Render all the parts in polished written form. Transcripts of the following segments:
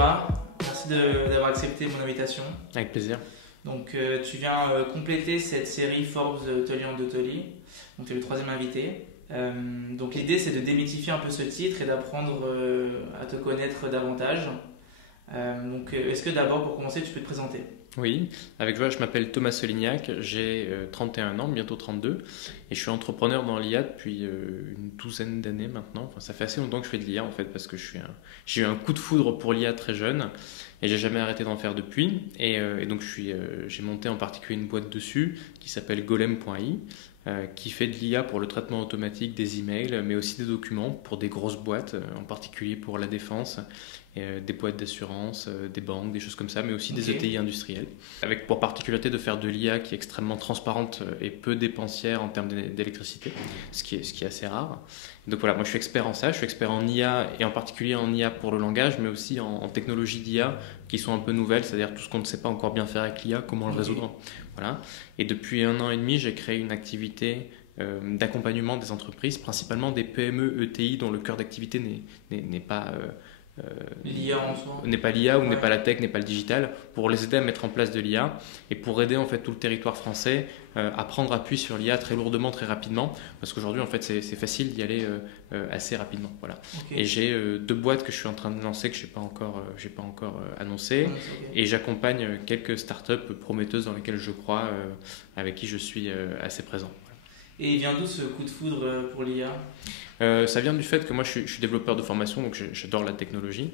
Thomas, merci d'avoir accepté mon invitation. Avec plaisir. Donc tu viens compléter cette série Forbes Tolly on the Tolly. Donc tu es le troisième invité. Donc l'idée c'est de démythifier un peu ce titre et d'apprendre à te connaître davantage. Donc est-ce que d'abord pour commencer tu peux te présenter? Oui, avec joie, je m'appelle Thomas Solignac, j'ai 31 ans, bientôt 32, et je suis entrepreneur dans l'IA depuis une douzaine d'années maintenant. Enfin, ça fait assez longtemps que je fais de l'IA en fait, parce que j'ai eu un coup de foudre pour l'IA très jeune, et j'ai jamais arrêté d'en faire depuis. Et donc j'ai monté en particulier une boîte dessus qui s'appelle Golem.ai, qui fait de l'IA pour le traitement automatique des emails, mais aussi des documents pour des grosses boîtes, en particulier pour la défense, des boîtes d'assurance, des banques, des choses comme ça, mais aussi des ETI industriels. Avec pour particularité de faire de l'IA qui est extrêmement transparente et peu dépensière en termes d'électricité, ce qui est assez rare. Donc voilà, moi je suis expert en ça, je suis expert en IA et en particulier en IA pour le langage, mais aussi en technologies d'IA qui sont un peu nouvelles, c'est-à-dire tout ce qu'on ne sait pas encore bien faire avec l'IA, comment le résoudre. Voilà. Et depuis 1 an et demi, j'ai créé une activité d'accompagnement des entreprises, principalement des PME ETI dont le cœur d'activité n'est pas L'IA en soi. N'est pas l'IA ou n'est pas la tech, n'est pas le digital, pour les aider à mettre en place de l'IA et pour aider en fait tout le territoire français à prendre appui sur l'IA très lourdement, très rapidement, parce qu'aujourd'hui en fait c'est facile d'y aller assez rapidement. Voilà. Et j'ai 2 boîtes que je suis en train de lancer que j'ai pas encore annoncé, et j'accompagne quelques startups prometteuses dans lesquelles je crois, avec qui je suis assez présent. Et il vient d'où ce coup de foudre pour l'IA? Ça vient du fait que moi je suis développeur de formation, donc j'adore la technologie,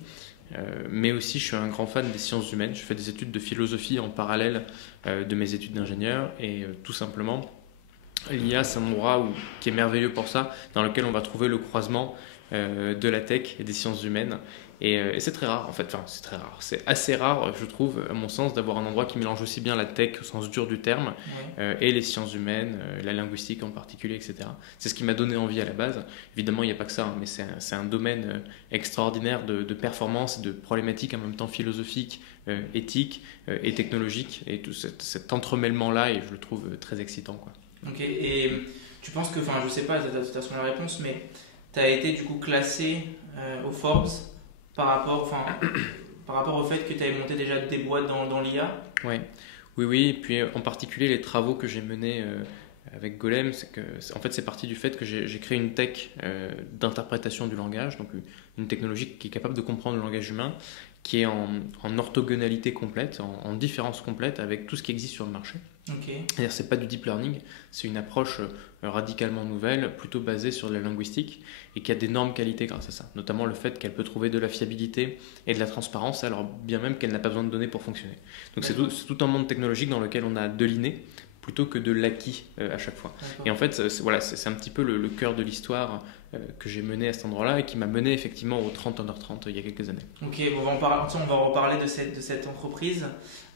mais aussi je suis un grand fan des sciences humaines. Je fais des études de philosophie en parallèle de mes études d'ingénieur, et tout simplement l'IA c'est un endroit qui est merveilleux pour ça, dans lequel on va trouver le croisement de la tech et des sciences humaines. Et c'est très rare en fait, enfin c'est très rare, c'est assez rare je trouve à mon sens d'avoir un endroit qui mélange aussi bien la tech au sens dur du terme et les sciences humaines, la linguistique en particulier, etc. C'est ce qui m'a donné envie à la base. Évidemment il n'y a pas que ça, hein, mais c'est un domaine extraordinaire de performance, de problématiques en même temps philosophiques, éthiques et technologiques, et tout cet entremêlement là, et je le trouve très excitant, quoi. Ok, et tu penses que, enfin je sais pas, tu as sûrement la réponse, mais tu as été du coup classé au Forbes par rapport au fait que tu avais monté déjà des boîtes dans l'IA? Oui, et puis en particulier les travaux que j'ai menés avec Golem, en fait c'est parti du fait que j'ai créé une tech d'interprétation du langage, donc une technologie qui est capable de comprendre le langage humain, qui est en orthogonalité complète, en différence complète avec tout ce qui existe sur le marché. C'est-à-dire c'est pas du deep learning, c'est une approche radicalement nouvelle, plutôt basée sur la linguistique, et qui a d'énormes qualités grâce à ça, notamment le fait qu'elle peut trouver de la fiabilité et de la transparence, alors bien même qu'elle n'a pas besoin de données pour fonctionner. Donc c'est tout un monde technologique dans lequel on a de l'inné plutôt que de l'acquis à chaque fois. Et en fait, c'est un petit peu le cœur de l'histoire que j'ai mené à cet endroit-là, et qui m'a mené effectivement au 30 Under 30 il y a quelques années. Ok, bon, on va reparler de cette entreprise.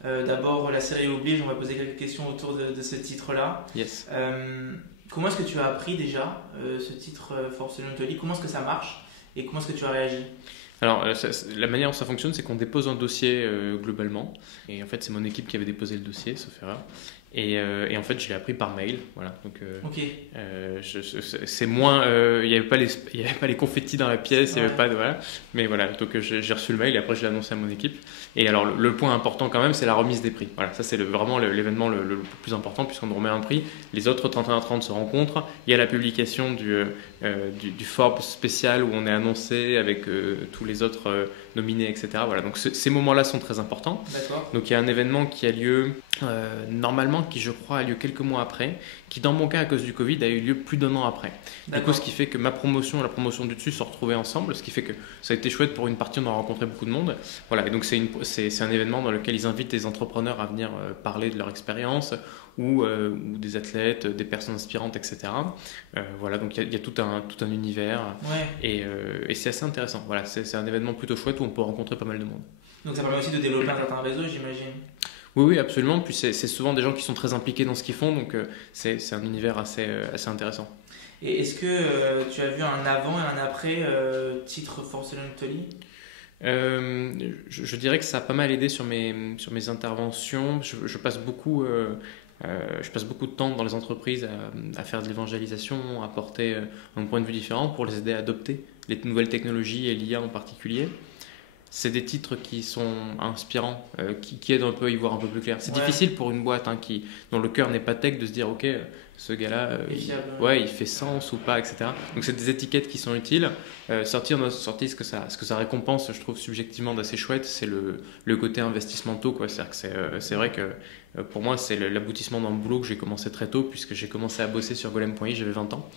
D'abord, la série oblige, on va poser quelques questions autour de ce titre-là. Yes. Comment est-ce que tu as appris déjà ce titre Forbes Tolly on the Tolly? Comment est-ce que ça marche et comment est-ce que tu as réagi? Alors, la manière dont ça fonctionne, c'est qu'on dépose un dossier globalement, et en fait c'est mon équipe qui avait déposé le dossier, sauf erreur. Et en fait, je l'ai appris par mail, voilà. Donc, c'est moins, il n'y avait pas les confettis dans la pièce, il y avait pas de, voilà. Mais voilà, donc j'ai reçu le mail et après je l'ai annoncé à mon équipe. Et alors le point important quand même, c'est la remise des prix. Voilà, ça c'est vraiment l'événement le plus important, puisqu'on remet un prix. Les autres 31-30 se rencontrent. Il y a la publication du Forbes spécial où on est annoncé avec tous les autres nominés, etc. Voilà, donc ces moments-là sont très importants. D'accord. Donc il y a un événement qui a lieu normalement, qui je crois a lieu quelques mois après, qui dans mon cas à cause du Covid a eu lieu plus d'1 an après. Du coup, ce qui fait que ma promotion et la promotion du dessus se retrouvaient ensemble, ce qui fait que ça a été chouette pour une partie, on a rencontré beaucoup de monde. Voilà, et donc c'est un événement dans lequel ils invitent des entrepreneurs à venir parler de leur expérience, ou des athlètes, des personnes inspirantes, etc. Voilà, donc il y a tout un univers, et c'est assez intéressant. Voilà, c'est un événement plutôt chouette où on peut rencontrer pas mal de monde. Donc ça permet aussi de développer un certain réseau, j'imagine. Oui, absolument. Puis c'est souvent des gens qui sont très impliqués dans ce qu'ils font, donc c'est un univers assez intéressant. Et est-ce que tu as vu un avant et un après titre Forbes Tolly on the Tolly? Je dirais que ça a pas mal aidé sur mes interventions. Je passe beaucoup de temps dans les entreprises à faire de l'évangélisation, à apporter un point de vue différent pour les aider à adopter les nouvelles technologies et l'IA en particulier. c'est des titres qui sont inspirants, qui aident un peu à y voir un peu plus clair. C'est difficile pour une boîte dont le cœur n'est pas tech de se dire ok, ce gars-là, il fait sens ou pas, etc. Donc c'est des étiquettes qui sont utiles. Sortir notre sortie, ce que ça récompense, je trouve subjectivement d'assez chouette, c'est le côté investissement tôt, quoi. C'est-à-dire que c'est vrai que pour moi, c'est l'aboutissement d'un boulot que j'ai commencé très tôt, puisque j'ai commencé à bosser sur Golem.i, j'avais 20 ans.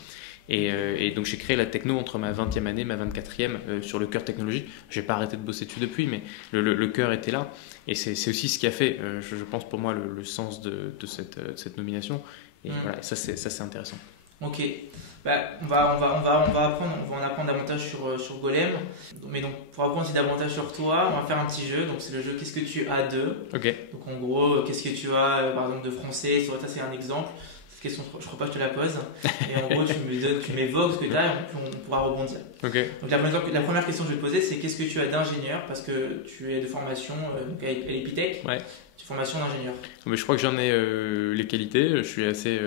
Et donc j'ai créé la techno entre ma 20e année et ma 24e sur le cœur technologique. Je n'ai pas arrêté de bosser dessus depuis, mais le cœur était là. Et c'est aussi ce qui a fait, je pense pour moi, le sens de cette nomination. Et voilà, ça c'est intéressant. Ok, on va en apprendre davantage sur Golem. Mais donc pour apprendre aussi davantage sur toi, on va faire un petit jeu. Donc c'est le jeu Qu'est-ce que tu as de. Ok. Donc en gros, qu'est-ce que tu as par exemple de français. Ça c'est un exemple. Question, je crois pas que je te la pose. Et en gros, tu m'évoques ce que tu as et on pourra rebondir. Okay. Donc la première question que je vais te poser, c'est qu'est-ce que tu as d'ingénieur? Parce que tu es de formation à l'Epitech, ouais. Tu es formation d'ingénieur. Mais je crois que j'en ai les qualités. Je suis assez.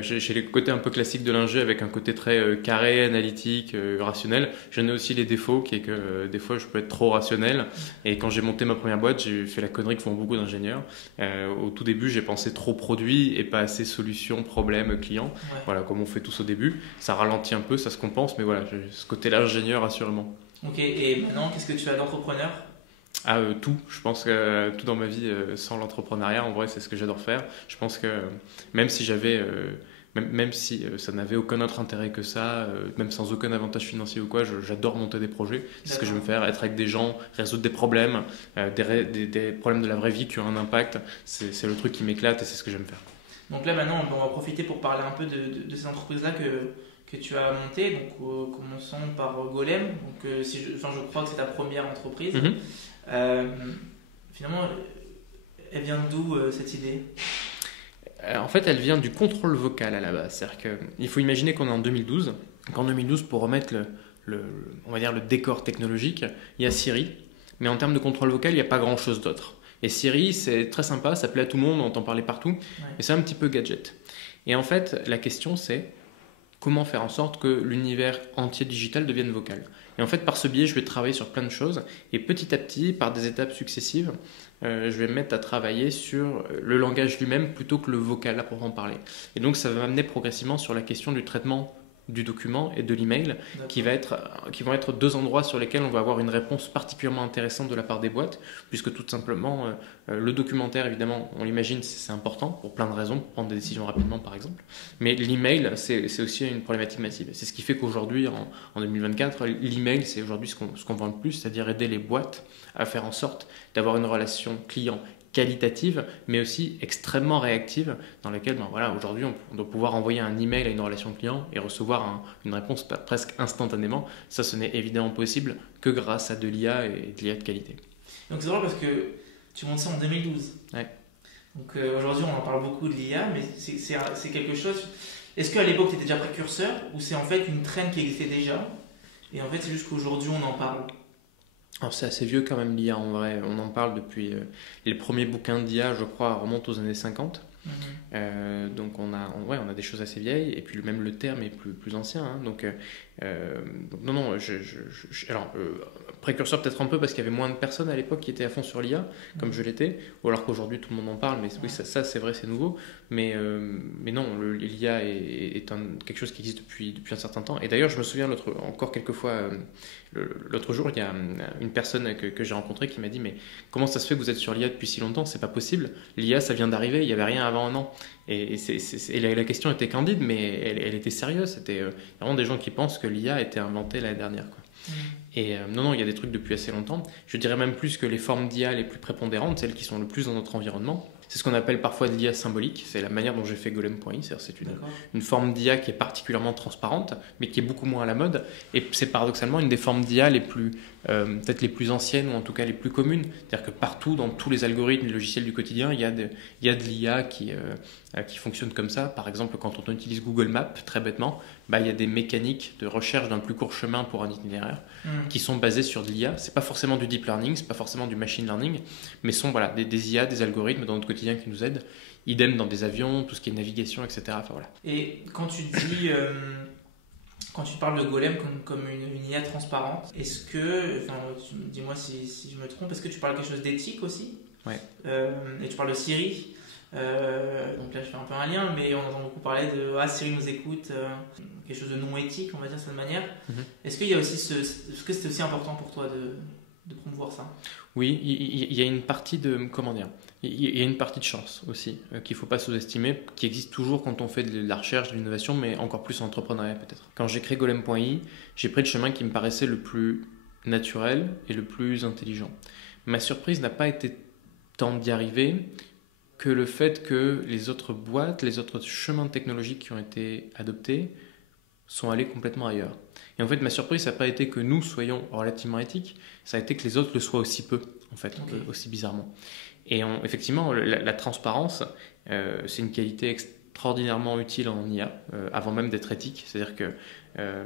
J'ai les côtés un peu classiques de l'ingé avec un côté très carré, analytique, rationnel. J'en ai aussi les défauts, qui est que des fois je peux être trop rationnel. Et quand j'ai monté ma première boîte, j'ai fait la connerie que font beaucoup d'ingénieurs. Au tout début, j'ai pensé trop produit et pas assez solution, problème, client. Ouais. Voilà, comme on fait tous au début. Ça ralentit un peu, ça se compense, mais voilà, j'ai ce côté-là ingénieur assurément. Ok, et maintenant, qu'est-ce que tu as d'entrepreneur? Tout. Je pense que tout dans ma vie, sans l'entrepreneuriat, en vrai, c'est ce que j'adore faire. Je pense que même si même si ça n'avait aucun autre intérêt que ça, même sans aucun avantage financier ou quoi, j'adore monter des projets. C'est ce que je veux faire, être avec des gens, résoudre des problèmes, des problèmes de la vraie vie qui ont un impact. C'est le truc qui m'éclate et c'est ce que j'aime faire. Donc là, maintenant, on va profiter pour parler un peu de ces entreprises-là que tu as montées. Donc, commençons par Golem. Donc, je crois que c'est ta première entreprise. Mm-hmm. Finalement, elle vient d'où cette idée? En fait, elle vient du contrôle vocal à la base. C'est-à-dire qu'il faut imaginer qu'on est en 2012. Qu'en 2012, pour remettre on va dire le décor technologique, il y a Siri. Mais en termes de contrôle vocal, il n'y a pas grand-chose d'autre. Et Siri, c'est très sympa, ça plaît à tout le monde, on entend parler partout. Ouais. Mais c'est un petit peu gadget. Et en fait, la question, c'est comment faire en sorte que l'univers entier digital devienne vocal. Et en fait, par ce biais, je vais travailler sur plein de choses. Et petit à petit, par des étapes successives, je vais me mettre à travailler sur le langage lui-même plutôt que le vocal à proprement parler. Et donc, ça va m'amener progressivement sur la question du traitement du document et de l'email, qui vont être deux endroits sur lesquels on va avoir une réponse particulièrement intéressante de la part des boîtes, puisque tout simplement, le documentaire, évidemment, on l'imagine, c'est important pour plein de raisons, pour prendre des décisions rapidement, par exemple. Mais l'email, c'est aussi une problématique massive. C'est ce qui fait qu'aujourd'hui, en 2024, l'email, c'est aujourd'hui ce qu'on vend le plus, c'est-à-dire aider les boîtes à faire en sorte d'avoir une relation client qualitative, mais aussi extrêmement réactive, dans laquelle aujourd'hui on doit pouvoir envoyer un email à une relation client et recevoir une réponse presque instantanément. Ça, ce n'est évidemment possible que grâce à de l'IA et de l'IA de qualité. Donc c'est drôle parce que tu montes ça en 2012. Ouais. Donc aujourd'hui on en parle beaucoup de l'IA, mais c'est quelque chose... Est-ce qu'à l'époque tu étais déjà précurseur ou c'est en fait une trend qui existait déjà et en fait c'est juste qu'aujourd'hui on en parle? Alors c'est assez vieux quand même l'IA en vrai, on en parle depuis les premiers bouquins d'IA je crois remontent aux années 50. Donc on a des choses assez vieilles et puis même le terme est plus ancien, hein. Donc non précurseur peut-être un peu parce qu'il y avait moins de personnes à l'époque qui étaient à fond sur l'IA comme je l'étais, ou alors qu'aujourd'hui tout le monde en parle, mais oui ça c'est vrai, c'est nouveau, mais non, l'IA est quelque chose qui existe depuis un certain temps. Et d'ailleurs je me souviens encore quelques fois l'autre jour il y a une personne que j'ai rencontrée qui m'a dit mais comment ça se fait que vous êtes sur l'IA depuis si longtemps? C'est pas possible, l'IA ça vient d'arriver, il n'y avait rien avant un an. Et la question était candide, mais elle était sérieuse. C'était vraiment des gens qui pensent que l'IA a été inventée l'année dernière, quoi. Et non, il y a des trucs depuis assez longtemps. Je dirais même plus que les formes d'IA les plus prépondérantes, celles qui sont le plus dans notre environnement, c'est ce qu'on appelle parfois de l'IA symbolique. C'est la manière dont j'ai fait Golem.i. C'est une forme d'IA qui est particulièrement transparente, mais qui est beaucoup moins à la mode. Et c'est paradoxalement une des formes d'IA peut-être les plus anciennes, ou en tout cas les plus communes. C'est-à-dire que partout, dans tous les algorithmes, les logiciels du quotidien, il y a de l'IA qui fonctionne comme ça. Par exemple, quand on utilise Google Maps, très bêtement, il y a des mécaniques de recherche d'un plus court chemin pour un itinéraire qui sont basées sur de l'IA. C'est pas forcément du deep learning, c'est pas forcément du machine learning, mais sont des IA, des algorithmes dans notre quotidien qui nous aident. Idem dans des avions, tout ce qui est navigation, etc. Enfin, voilà. Et quand tu dis Quand tu parles de Golem comme une IA transparente, est-ce que, enfin, dis-moi si je me trompe, est-ce que tu parles de quelque chose d'éthique aussi? Ouais. Et tu parles de Siri. Donc là, je fais un peu un lien, mais on entend beaucoup parler de Siri nous écoute, quelque chose de non éthique, on va dire de cette manière. Est-ce qu'il y a aussi est-ce que c'est aussi important pour toi de promouvoir ça? Oui, il y a une partie de, comment dire, il y a une partie de chance aussi qu'il ne faut pas sous-estimer, qui existe toujours quand on fait de la recherche, de l'innovation, mais encore plus en entrepreneuriat peut-être. Quand j'ai créé Golem.ai, j'ai pris le chemin qui me paraissait le plus naturel et le plus intelligent. Ma surprise n'a pas été tant d'y arriver que le fait que les autres boîtes, les autres chemins technologiques qui ont été adoptés sont allés complètement ailleurs. Et en fait, ma surprise, ça n'a pas été que nous soyons relativement éthiques, ça a été que les autres le soient aussi peu, en fait, aussi bizarrement. Et effectivement, la transparence, c'est une qualité extraordinairement utile en IA, avant même d'être éthique. C'est-à-dire que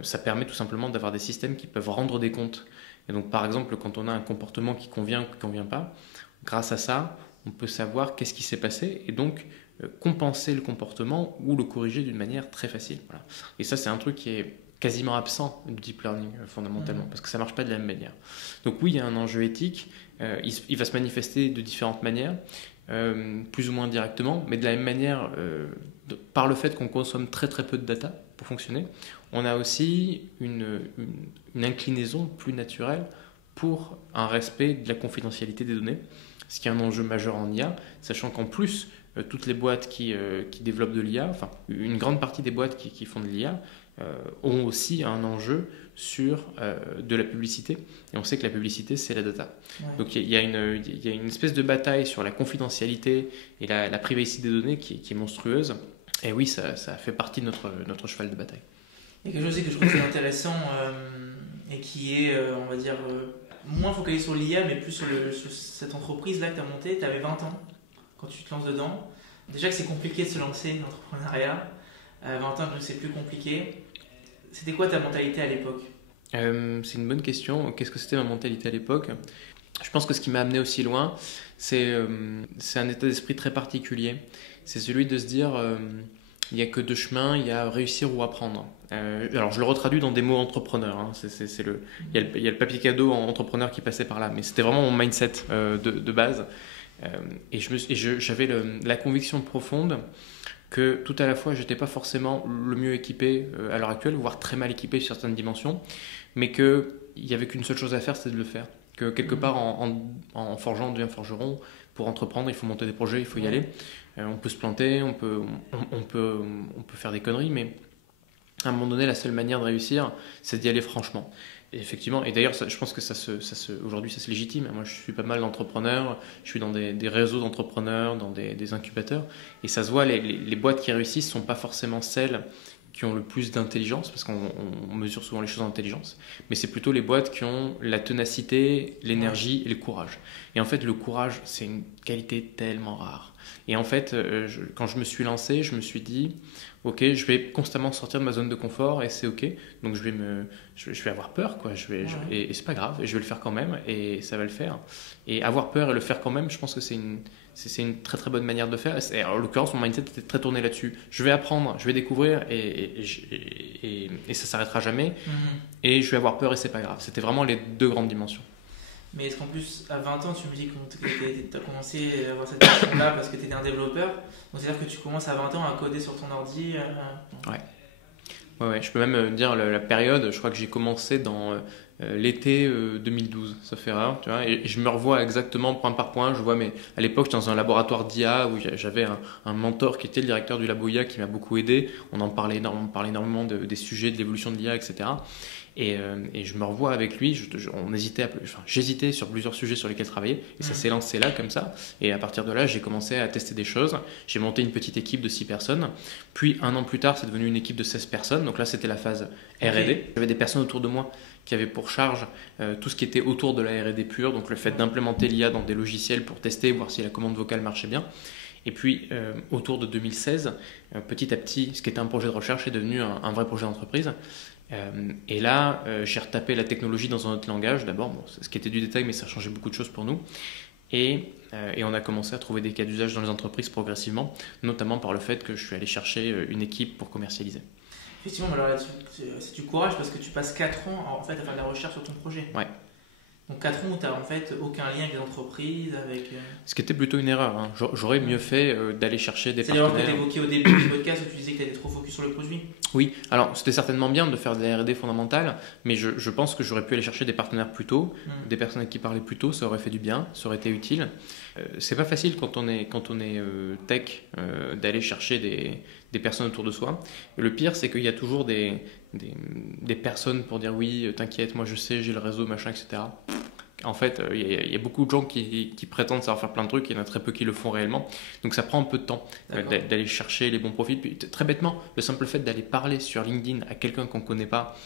ça permet tout simplement d'avoir des systèmes qui peuvent rendre des comptes. Et donc, par exemple, quand on a un comportement qui convient ou qui ne convient pas, grâce à ça, on peut savoir qu'est-ce qui s'est passé et donc compenser le comportement ou le corriger d'une manière très facile. Voilà. Et ça, c'est un truc qui est quasiment absent du deep learning fondamentalement, parce que ça ne marche pas de la même manière. Donc oui, il y a un enjeu éthique, il va se manifester de différentes manières, plus ou moins directement, mais de la même manière, par le fait qu'on consomme très très peu de data pour fonctionner, on a aussi une inclinaison plus naturelle pour un respect de la confidentialité des données, ce qui est un enjeu majeur en IA, sachant qu'en plus, toutes les boîtes qui développent de l'IA, enfin une grande partie des boîtes qui font de l'IA, ont aussi un enjeu sur de la publicité. Et on sait que la publicité, c'est la data. Ouais. Donc il y a une espèce de bataille sur la confidentialité et la privacy des données qui est monstrueuse. Et oui, ça fait partie de notre cheval de bataille. Il y a quelque chose que je trouve très intéressant et qui est, on va dire, moins focalisé sur l'IA, mais plus sur cette entreprise-là que tu as montée. Tu avais 20 ans quand tu te lances dedans. Déjà que c'est compliqué de se lancer dans l'entrepreneuriat. 20 ans, c'est plus compliqué. C'était quoi ta mentalité à l'époque? C'est une bonne question. Qu'est-ce que c'était ma mentalité à l'époque? Je pense que ce qui m'a amené aussi loin, c'est un état d'esprit très particulier. C'est celui de se dire, il n'y a que deux chemins, il y a réussir ou apprendre. Alors je le retraduis dans des mots entrepreneurs. Hein. Il y a le papier cadeau en entrepreneur qui passait par là, mais c'était vraiment mon mindset de base. Et j'avais la conviction profonde que tout à la fois, je n'étais pas forcément le mieux équipé à l'heure actuelle, voire très mal équipé sur certaines dimensions, mais qu'il n'y avait qu'une seule chose à faire, c'était de le faire. Que quelque part, en forgeant, on devient forgeron. Pour entreprendre, il faut monter des projets, il faut y aller. On peut se planter, on peut faire des conneries, mais à un moment donné, la seule manière de réussir, c'est d'y aller franchement. Et effectivement, et d'ailleurs, je pense que aujourd'hui, ça se légitime. Moi, je suis pas mal d'entrepreneurs, je suis dans des réseaux d'entrepreneurs, dans des incubateurs, et ça se voit, les boîtes qui réussissent ne sont pas forcément celles qui ont le plus d'intelligence, parce qu'on mesure souvent les choses en intelligence, mais c'est plutôt les boîtes qui ont la ténacité, l'énergie et le courage. Et en fait, le courage, c'est une qualité tellement rare. Et en fait, quand je me suis lancé, je me suis dit, ok, je vais constamment sortir de ma zone de confort et c'est ok. Donc je vais avoir peur, quoi. Et c'est pas grave, et je vais le faire quand même et ça va le faire. Et avoir peur et le faire quand même, je pense que c'est une très très bonne manière de le faire. Et en l'occurrence, mon mindset était très tourné là-dessus. Je vais apprendre, je vais découvrir et ça s'arrêtera jamais. Et je vais avoir peur et c'est pas grave. C'était vraiment les deux grandes dimensions. Mais est-ce qu'en plus, à 20 ans, tu me dis que tu as commencé à avoir cette passion-là parce que tu étais un développeur? Donc c'est-à-dire que tu commences à 20 ans à coder sur ton ordi Ouais, je peux même dire la période, je crois que j'ai commencé dans l'été 2012, ça fait rare, tu vois, et je me revois exactement point par point, je vois, mais à l'époque j'étais dans un laboratoire d'IA où j'avais un mentor qui était le directeur du labo IA qui m'a beaucoup aidé, on parlait énormément des sujets de l'évolution de l'IA, etc. Et je me revois avec lui, j'hésitais sur plusieurs sujets sur lesquels travailler, et ça s'est lancé là comme ça, et à partir de là j'ai commencé à tester des choses, j'ai monté une petite équipe de 6 personnes, puis un an plus tard c'est devenu une équipe de 16 personnes, donc là c'était la phase R&D, j'avais des personnes autour de moi qui avaient pour charge tout ce qui était autour de la R&D pure, donc le fait d'implémenter l'IA dans des logiciels pour tester, voir si la commande vocale marchait bien. Et puis, autour de 2016, petit à petit, ce qui était un projet de recherche est devenu un vrai projet d'entreprise. Et là, j'ai retapé la technologie dans un autre langage. D'abord, ce qui était du détail, mais ça a changé beaucoup de choses pour nous. Et on a commencé à trouver des cas d'usage dans les entreprises progressivement, notamment par le fait que je suis allé chercher une équipe pour commercialiser. Effectivement, alors là, c'est du courage parce que tu passes 4 ans en fait, à faire de la recherche sur ton projet. Ouais. Donc 4 ans où tu n'as en fait aucun lien avec les entreprises, avec... Ce qui était plutôt une erreur. Hein. J'aurais mieux fait d'aller chercher des partenaires. C'est l'erreur que tu évoquais au début du podcast où tu disais que tu étais trop focus sur le produit. Oui, alors c'était certainement bien de faire de la R&D fondamentale, mais je pense que j'aurais pu aller chercher des partenaires plus tôt, des personnes avec qui parler plus tôt, ça aurait fait du bien, ça aurait été utile. C'est pas facile quand on est tech d'aller chercher des personnes autour de soi. Et le pire, c'est qu'il y a toujours des personnes pour dire oui, t'inquiète, moi je sais, j'ai le réseau, machin, etc. En fait, il y a beaucoup de gens qui prétendent savoir faire plein de trucs, il y en a très peu qui le font réellement. Donc ça prend un peu de temps d'aller chercher les bons profils. Puis, très bêtement, le simple fait d'aller parler sur LinkedIn à quelqu'un qu'on ne connaît pas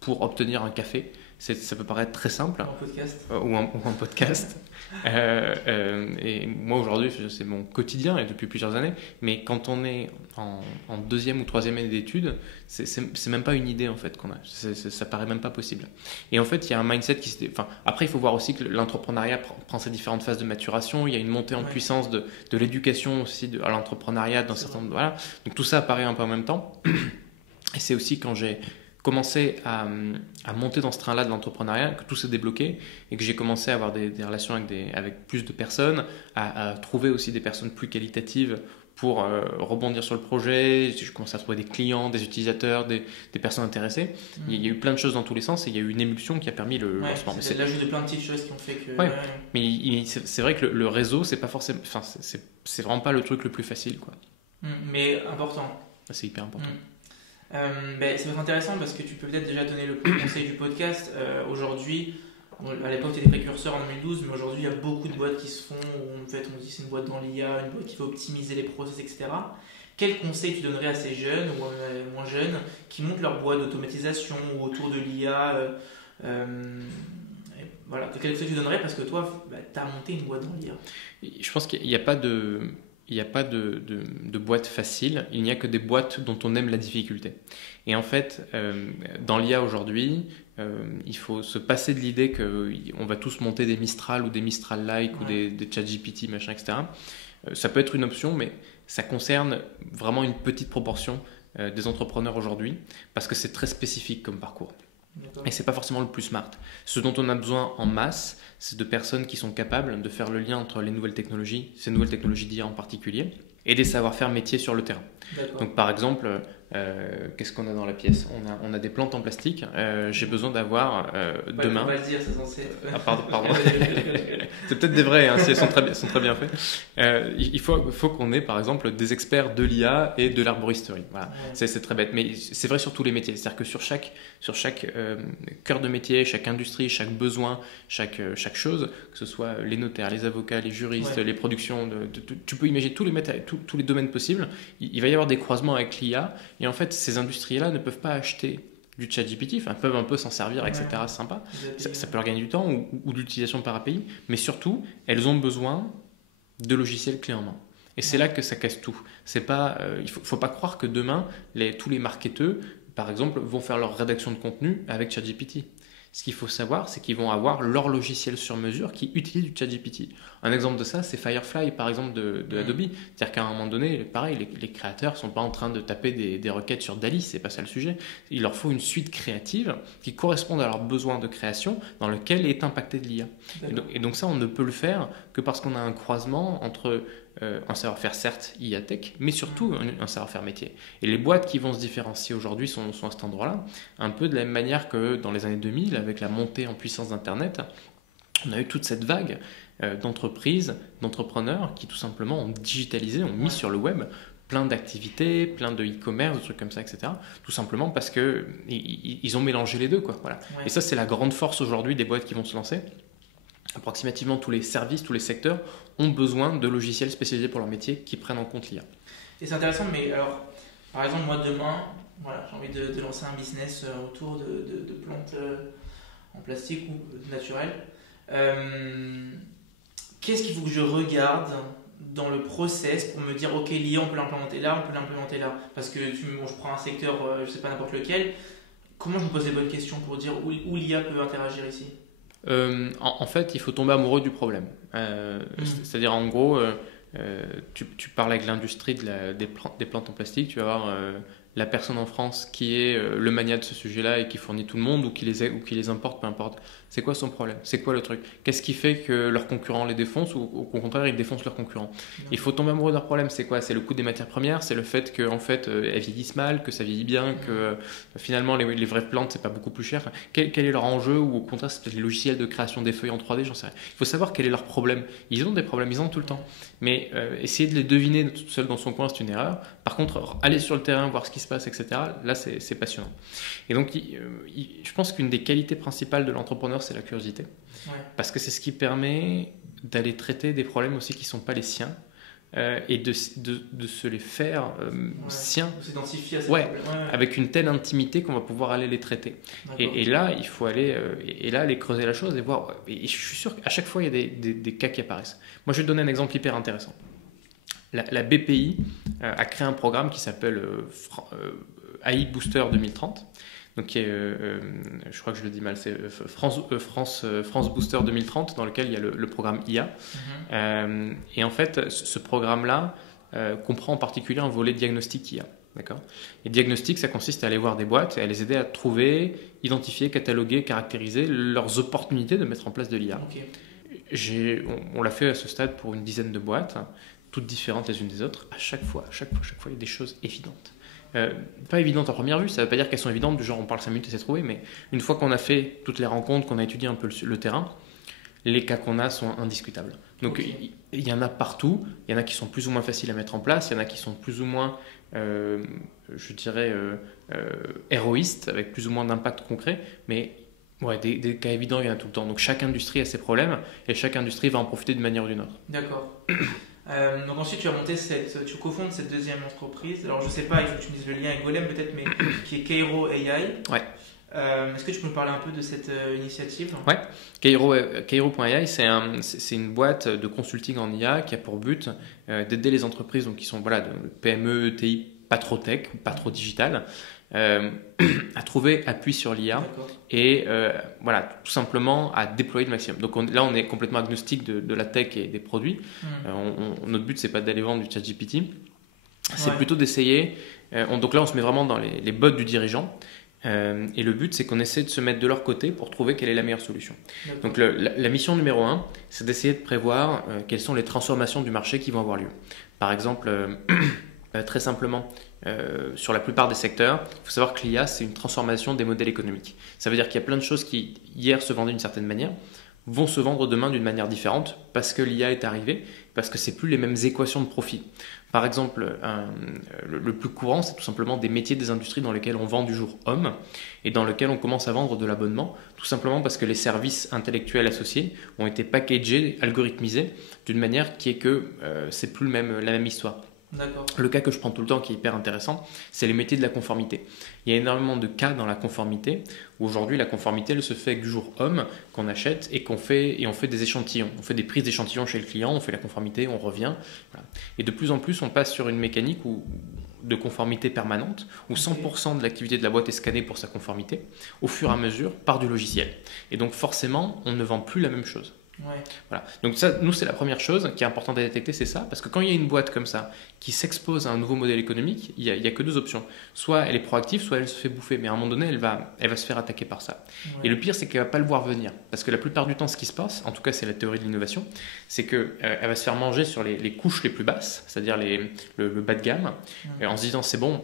pour obtenir un café, ça peut paraître très simple. Un podcast. Ou un podcast. Et moi aujourd'hui, c'est mon quotidien et depuis plusieurs années. Mais quand on est en 2e ou 3e année d'études, c'est même pas une idée en fait qu'on a. Ça paraît même pas possible. Et en fait, il y a un mindset qui se... Enfin, après, il faut voir aussi que l'entrepreneuriat prend ses différentes phases de maturation. Il y a une montée en puissance de l'éducation aussi à l'entrepreneuriat dans certains... Voilà. Donc tout ça apparaît un peu en même temps. Et c'est aussi quand j'ai commencé à monter dans ce train-là de l'entrepreneuriat, que tout s'est débloqué et que j'ai commencé à avoir des relations avec plus de personnes, à trouver aussi des personnes plus qualitatives pour rebondir sur le projet. Je commençais à trouver des clients, des utilisateurs, des personnes intéressées. Il y a eu plein de choses dans tous les sens et il y a eu une émulsion qui a permis le lancement. C'est l'ajout de plein de petites choses qui ont fait que... Ouais. Mais c'est vrai que le réseau, c'est pas forcément... Enfin, c'est vraiment pas le truc le plus facile, quoi. Mais important. C'est hyper important. Ça va être intéressant parce que tu peux peut-être déjà donner le conseil du podcast. Aujourd'hui, à l'époque tu étais précurseur en 2012, mais aujourd'hui il y a beaucoup de boîtes qui se font où en fait on dit c'est une boîte dans l'IA, une boîte qui veut optimiser les process, etc. Quel conseil tu donnerais à ces jeunes ou moins jeunes qui montent leur boîte d'automatisation ou autour de l'IA voilà, quel conseil tu donnerais parce que toi tu as monté une boîte dans l'IA? Je pense qu'il n'y a pas de... Il n'y a pas de boîte facile, il n'y a que des boîtes dont on aime la difficulté. Et en fait, dans l'IA aujourd'hui, il faut se passer de l'idée qu'on va tous monter des Mistral ou des Mistral-like ou des ChatGPT, machin, etc. Ça peut être une option, mais ça concerne vraiment une petite proportion des entrepreneurs aujourd'hui, parce que c'est très spécifique comme parcours. D'accord. Et c'est pas forcément le plus smart. Ce dont on a besoin en masse, c'est de personnes qui sont capables de faire le lien entre les nouvelles technologies, ces nouvelles technologies d'IA en particulier, et des savoir-faire métiers sur le terrain. D'accord. Donc par exemple, qu'est-ce qu'on a dans la pièce ? On a des plantes en plastique. J'ai besoin d'avoir demain. On va le dire, c'est censé. Ah pardon. C'est peut-être des vrais, hein, si elles sont très bien faites. Il faut qu'on ait par exemple des experts de l'IA et de l'arboristerie. Voilà. Ouais. C'est très bête, mais c'est vrai sur tous les métiers. C'est-à-dire que sur chaque cœur de métier, chaque industrie, chaque besoin, chaque chose, que ce soit les notaires, les avocats, les juristes, les productions, tu peux imaginer tous les domaines possibles. Il va y avoir des croisements avec l'IA. Et en fait, ces industries-là ne peuvent pas acheter du ChatGPT, enfin, peuvent un peu s'en servir, etc. C'est sympa. Ça peut leur gagner du temps ou de l'utilisation par API, mais surtout, elles ont besoin de logiciels clés en main. Et c'est là que ça casse tout. C'est pas, il faut pas croire que demain, tous les marketeurs, par exemple, vont faire leur rédaction de contenu avec ChatGPT. Ce qu'il faut savoir, c'est qu'ils vont avoir leur logiciel sur mesure qui utilise du ChatGPT. Un exemple de ça, c'est Firefly, par exemple, de Adobe. C'est-à-dire qu'à un moment donné, pareil, les créateurs ne sont pas en train de taper des requêtes sur DALL-E, c'est pas ça le sujet. Il leur faut une suite créative qui corresponde à leurs besoins de création dans lequel est impacté de l'IA. Et donc ça, on ne peut le faire que parce qu'on a un croisement entre un savoir-faire certes IA tech, mais surtout un savoir-faire métier. Et les boîtes qui vont se différencier aujourd'hui sont à cet endroit-là, un peu de la même manière que dans les années 2000, avec la montée en puissance d'Internet, on a eu toute cette vague d'entreprises, d'entrepreneurs qui tout simplement ont digitalisé, ont mis sur le web plein d'activités, plein de e-commerce, de trucs comme ça, etc. Tout simplement parce qu'ils ont mélangé les deux, quoi. Voilà. Ouais. Et ça, c'est la grande force aujourd'hui des boîtes qui vont se lancer. Approximativement tous les services, tous les secteurs ont besoin de logiciels spécialisés pour leur métier qui prennent en compte l'IA. Et c'est intéressant, mais alors, par exemple, moi demain, voilà, j'ai envie de lancer un business autour de plantes en plastique ou naturelles. Qu'est-ce qu'il faut que je regarde dans le process pour me dire, ok, l'IA, on peut l'implémenter là, on peut l'implémenter là. Parce que je prends un secteur, je ne sais pas n'importe lequel, comment je me pose les bonnes questions pour dire où l'IA peut interagir ici ? En fait, il faut tomber amoureux du problème. C'est-à-dire, en gros, tu parles avec l'industrie des plantes en plastique, tu vas avoir la personne en France qui est le magnat de ce sujet-là et qui fournit tout le monde ou qui les importe, peu importe. C'est quoi son problème? C'est quoi le truc? Qu'est-ce qui fait que leurs concurrents les défoncent ou au contraire ils défoncent leurs concurrents? Il faut tomber amoureux de leur problème. C'est quoi? C'est le coût des matières premières, c'est le fait que en fait, elles vieillissent mal, que ça vieillit bien, que finalement les vraies plantes c'est pas beaucoup plus cher. Enfin, quel est leur enjeu ou au contraire c'est peut-être les logiciels de création des feuilles en 3D, j'en sais rien. Il faut savoir quel est leur problème. Ils ont des problèmes, ils en ont tout le temps. Mais essayer de les deviner tout seul dans son coin, c'est une erreur. Par contre, aller sur le terrain, voir ce qui se passe, etc., là, c'est passionnant. Et donc, je pense qu'une des qualités principales de l'entrepreneur, c'est la curiosité. Ouais. Parce que c'est ce qui permet d'aller traiter des problèmes aussi qui ne sont pas les siens et de se les faire siens. De s'identifier à ces Ouais, problèmes. avec une telle intimité qu'on va pouvoir aller les traiter. Et là, il faut aller, aller creuser la chose et voir. Et je suis sûr qu'à chaque fois, il y a des cas qui apparaissent. Moi, je vais te donner un exemple hyper intéressant. La BPI a créé un programme qui s'appelle AI Booster 2030. Donc, je crois que je le dis mal, c'est France Booster 2030, dans lequel il y a le programme IA. Et en fait, ce programme-là comprend en particulier un volet diagnostic IA. D'accord. Et diagnostic, ça consiste à aller voir des boîtes et à les aider à trouver, identifier, cataloguer, caractériser leurs opportunités de mettre en place de l'IA. Okay. On l'a fait à ce stade pour une dizaine de boîtes, toutes différentes les unes des autres. À chaque fois, il y a des choses évidentes. Pas évidentes en première vue, ça ne veut pas dire qu'elles sont évidentes, du genre on parle 5 minutes et c'est trouvé, mais une fois qu'on a fait toutes les rencontres, qu'on a étudié un peu le terrain, les cas qu'on a sont indiscutables. Donc il y en a partout, il y en a qui sont plus ou moins faciles à mettre en place, il y en a qui sont plus ou moins, je dirais, héroïstes, avec plus ou moins d'impact concret, mais ouais, des cas évidents, il y en a tout le temps. Donc chaque industrie a ses problèmes et chaque industrie va en profiter d'une manière ou d'une autre. D'accord. Donc ensuite tu cofondes cette deuxième entreprise. Alors je sais pas, il faut que tu me dises le lien avec Golem peut-être, mais qui est Cairo AI. Ouais. Est-ce que tu peux me parler un peu de cette initiative? Ouais. Cairo.ai, c'est une boîte de consulting en IA qui a pour but d'aider les entreprises donc qui sont de PME, ETI, pas trop tech, pas trop digital, à trouver appui sur l'IA et tout simplement à déployer le maximum. Donc là, on est complètement agnostique de la tech et des produits. Notre but, c'est pas d'aller vendre du ChatGPT, c'est plutôt d'essayer. Donc là, on se met vraiment dans les bottes du dirigeant. Et le but, c'est qu'on essaie de se mettre de leur côté pour trouver quelle est la meilleure solution. Donc la mission numéro 1, c'est d'essayer de prévoir quelles sont les transformations du marché qui vont avoir lieu. Par exemple, très simplement, sur la plupart des secteurs, il faut savoir que l'IA, c'est une transformation des modèles économiques. Ça veut dire qu'il y a plein de choses qui, hier, se vendaient d'une certaine manière, vont se vendre demain d'une manière différente parce que l'IA est arrivée, parce que c'est plus les mêmes équations de profit. Par exemple, le plus courant, c'est tout simplement des métiers des industries dans lesquels on vend du jour homme et dans lesquels on commence à vendre de l'abonnement, tout simplement parce que les services intellectuels associés ont été packagés, algorithmisés, d'une manière qui est que c'est plus la même histoire. D'accord. Le cas que je prends tout le temps qui est hyper intéressant, c'est les métiers de la conformité. Il y a énormément de cas dans la conformité où aujourd'hui la conformité elle se fait avec du jour homme qu'on achète et on fait des échantillons. On fait des prises d'échantillons chez le client, on fait la conformité, on revient. Voilà. Et de plus en plus on passe sur une mécanique de conformité permanente où 100% de l'activité de la boîte est scannée pour sa conformité au fur et à mesure par du logiciel. Et donc forcément on ne vend plus la même chose. Ouais. Voilà. Donc ça, nous, c'est la première chose qui est importante à détecter, c'est ça, parce que quand il y a une boîte comme ça qui s'expose à un nouveau modèle économique, il y a que deux options. Soit elle est proactive, soit elle se fait bouffer, mais à un moment donné, elle va se faire attaquer par ça. Ouais. Et le pire, c'est qu'elle va pas le voir venir, parce que la plupart du temps, ce qui se passe, en tout cas, c'est la théorie de l'innovation, c'est que elle va se faire manger sur les couches les plus basses, c'est-à-dire le bas de gamme, en se disant c'est bon.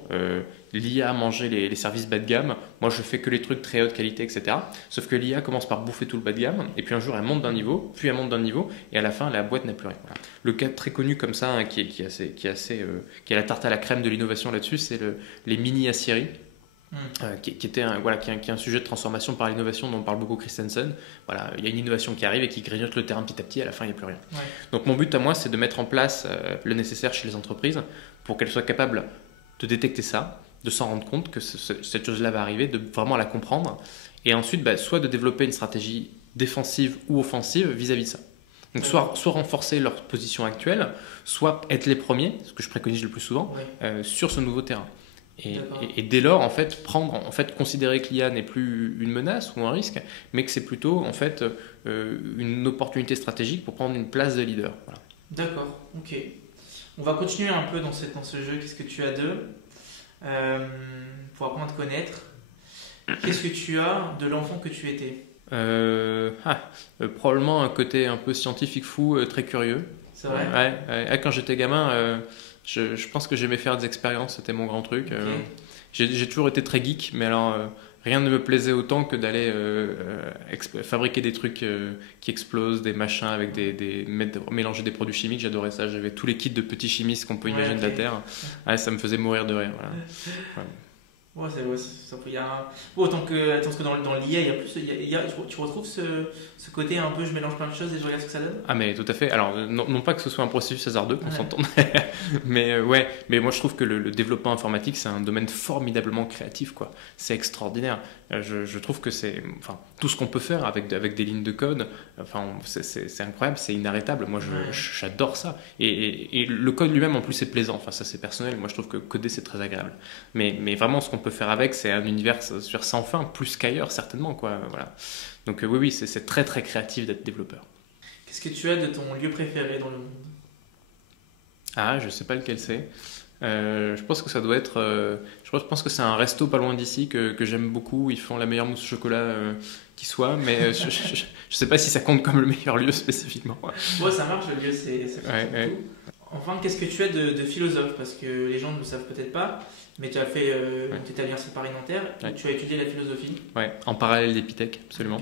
L'IA a mangé les services bas de gamme, moi je fais que les trucs très haute qualité, etc. Sauf que l'IA commence par bouffer tout le bas de gamme, et puis un jour elle monte d'un niveau, puis elle monte d'un niveau, et à la fin la boîte n'a plus rien. Voilà. Le cas très connu comme ça, qui est la tarte à la crème de l'innovation là-dessus, c'est les mini-aciéries. Qui est un sujet de transformation par l'innovation dont parle beaucoup Christensen. Voilà, il y a une innovation qui arrive et qui grignote le terrain petit à petit, à la fin il n'y a plus rien. Ouais. Donc mon but à moi, c'est de mettre en place le nécessaire chez les entreprises pour qu'elles soient capables de détecter ça, de s'en rendre compte que cette chose-là va arriver, de vraiment la comprendre, et ensuite soit de développer une stratégie défensive ou offensive vis-à-vis de ça. Donc soit renforcer leur position actuelle, soit être les premiers, ce que je préconise le plus souvent, sur ce nouveau terrain. Et dès lors, en fait, considérer que l'IA n'est plus une menace ou un risque, mais que c'est plutôt en fait une opportunité stratégique pour prendre une place de leader. Voilà. D'accord, ok. On va continuer un peu dans ce jeu. Qu'est-ce que tu as d'eux? pour apprendre à te connaître. Qu'est-ce que tu as de l'enfant que tu étais? Probablement un côté un peu scientifique fou, très curieux. C'est vrai? Ouais. Quand j'étais gamin, je pense que j'aimais faire des expériences, c'était mon grand truc. Ok. J'ai toujours été très geek, mais alors rien ne me plaisait autant que d'aller fabriquer des trucs qui explosent, des machins avec mélanger des produits chimiques. J'adorais ça. J'avais tous les kits de petits chimistes qu'on peut imaginer de la Terre. Ouais, ça me faisait mourir de rire. Voilà. Ouais. Ouais, ça peut, y a un... Bon, attends que dans l'IA, il y a plus, tu retrouves ce côté un peu je mélange plein de choses et je regarde ce que ça donne? Ah mais tout à fait. Alors non pas que ce soit un processus hasardeux, qu'on s'entende, mais mais moi je trouve que le développement informatique c'est un domaine formidablement créatif quoi. C'est extraordinaire. Je trouve que c'est tout ce qu'on peut faire avec des lignes de code. C'est incroyable, c'est inarrêtable. Moi j'adore ça. Et le code lui-même en plus est plaisant. Enfin ça c'est personnel. Moi je trouve que coder c'est très agréable. Mais vraiment ce qu'on peut faire avec c'est un univers sur sans fin, plus qu'ailleurs certainement quoi. Voilà. Donc oui c'est très très créatif d'être développeur. Qu'est-ce que tu as de ton lieu préféré dans le monde? Ah, je sais pas lequel c'est. Je pense que ça doit être. Je pense que c'est un resto pas loin d'ici que j'aime beaucoup. Ils font la meilleure mousse au chocolat qui soit, mais je sais pas si ça compte comme le meilleur lieu spécifiquement. Ouais, ça marche, le lieu, c'est Ouais. tout. Enfin, qu'est-ce que tu as de philosophe? Parce que les gens ne le savent peut-être pas, mais tu as fait. Tu étais à l'Université Paris-Nanterre, Ouais. tu as étudié la philosophie. Ouais, en parallèle d'Épithèque, absolument.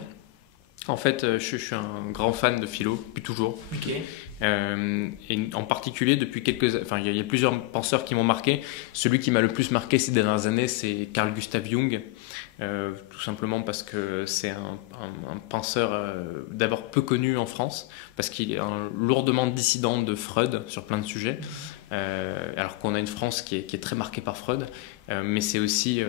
En fait, je suis un grand fan de philo, depuis toujours. Ok. Et en particulier depuis enfin il y a plusieurs penseurs qui m'ont marqué. Celui qui m'a le plus marqué ces dernières années, c'est Carl Gustav Jung, tout simplement parce que c'est un penseur d'abord peu connu en France, parce qu'il est lourdement dissident de Freud sur plein de sujets, alors qu'on a une France qui est très marquée par Freud, mais c'est aussi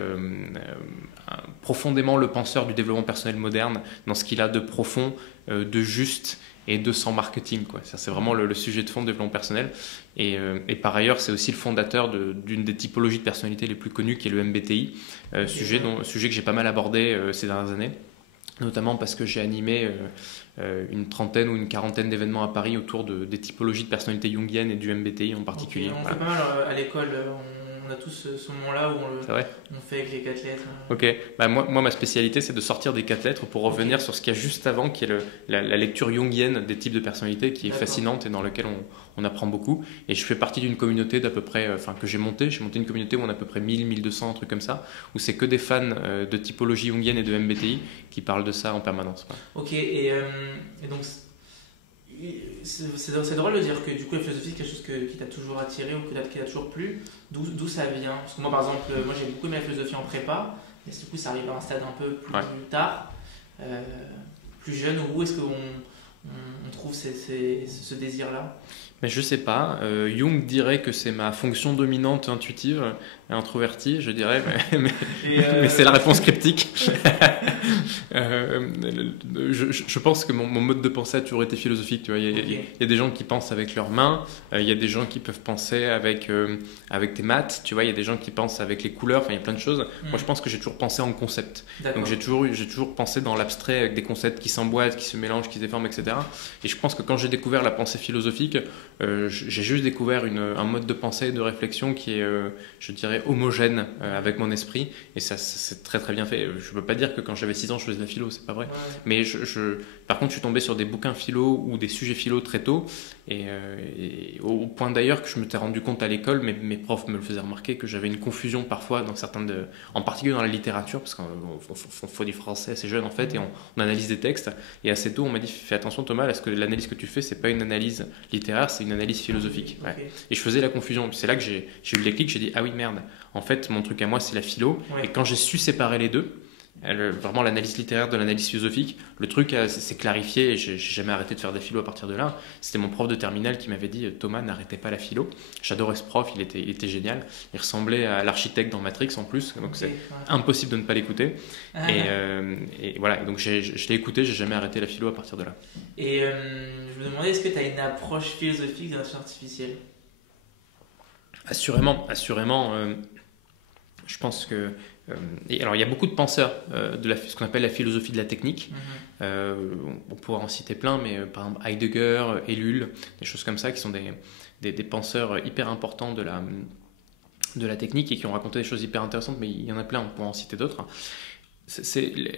profondément le penseur du développement personnel moderne, dans ce qu'il a de profond, de juste et de sans marketing, quoi. C'est vraiment le sujet de fond de développement personnel. Et par ailleurs, c'est aussi le fondateur d'une des typologies de personnalité les plus connues, qui est le MBTI, sujet que j'ai pas mal abordé ces dernières années, notamment parce que j'ai animé une trentaine ou une quarantaine d'événements à Paris autour des typologies de personnalité jungienne et du MBTI en particulier. Okay. On fait pas mal à l'école, on a tous ce moment-là où on fait avec les 4 lettres. Ok, moi ma spécialité c'est de sortir des 4 lettres pour revenir sur ce qu'il y a juste avant, qui est la lecture jungienne des types de personnalités, qui est fascinante et dans laquelle on apprend beaucoup. Et je fais partie d'une communauté d'à peu près, que j'ai monté une communauté où on a à peu près 1200, un truc comme ça, où c'est que des fans de typologie jungienne et de MBTI qui parlent de ça en permanence. Ok, et donc c'est drôle de dire que du coup la philosophie c'est quelque chose qui t'a toujours attiré ou qui t'a toujours plu. D'où ça vient? Parce que moi par exemple, j'ai beaucoup aimé la philosophie en prépa, mais du coup ça arrive à un stade un peu plus tard, plus jeune. Où est-ce qu'on trouve ce désir-là? Mais je sais pas, Jung dirait que c'est ma fonction dominante intuitive, introvertie, je dirais, mais c'est la réponse cryptique. Je pense que mon mode de pensée a toujours été philosophique. Tu vois. Il y a des gens qui pensent avec leurs mains, il y a des gens qui peuvent penser avec des maths, tu vois, il y a des gens qui pensent avec les couleurs, enfin il y a plein de choses. Moi je pense que j'ai toujours pensé en concept. Donc j'ai toujours pensé dans l'abstrait avec des concepts qui s'emboîtent, qui se mélangent, qui se déforment, etc. Et je pense que quand j'ai découvert la pensée philosophique, j'ai juste découvert un mode de pensée et de réflexion qui est, je dirais, homogène avec mon esprit, et ça c'est très très bien fait. Je ne peux pas dire que quand j'avais 6 ans je faisais de la philo, c'est pas vrai, mais par contre je suis tombé sur des bouquins philo ou des sujets philo très tôt, et au point d'ailleurs que je me suis rendu compte à l'école, mes profs me le faisaient remarquer, que j'avais une confusion parfois dans en particulier dans la littérature, parce qu'on faut du français assez jeune en fait, et on analyse des textes, et assez tôt on m'a dit fais attention Thomas, parce que l'analyse que tu fais c'est pas une analyse littéraire, c'est une analyse philosophique. Okay. Et je faisais la confusion. C'est là que j'ai eu le déclic, j'ai dit ah oui merde, en fait mon truc à moi c'est la philo. Et quand j'ai su séparer les deux, vraiment l'analyse littéraire de l'analyse philosophique, le truc s'est clarifié, et j'ai jamais arrêté de faire des philo à partir de là. C'était mon prof de terminale qui m'avait dit Thomas, n'arrêtez pas la philo. J'adorais ce prof, il était génial, il ressemblait à l'architecte dans Matrix en plus, donc c'est impossible de ne pas l'écouter. Et voilà, donc je l'ai écouté, j'ai jamais arrêté la philo à partir de là. Et je me demandais, est-ce que tu as une approche philosophique de l'intelligence artificielle? Assurément. Je pense que alors il y a beaucoup de penseurs de ce qu'on appelle la philosophie de la technique. On pourra en citer plein, mais par exemple Heidegger, Ellul, des choses comme ça qui sont des penseurs hyper importants de de la technique et qui ont raconté des choses hyper intéressantes, mais il y en a plein, on pourra en citer d'autres.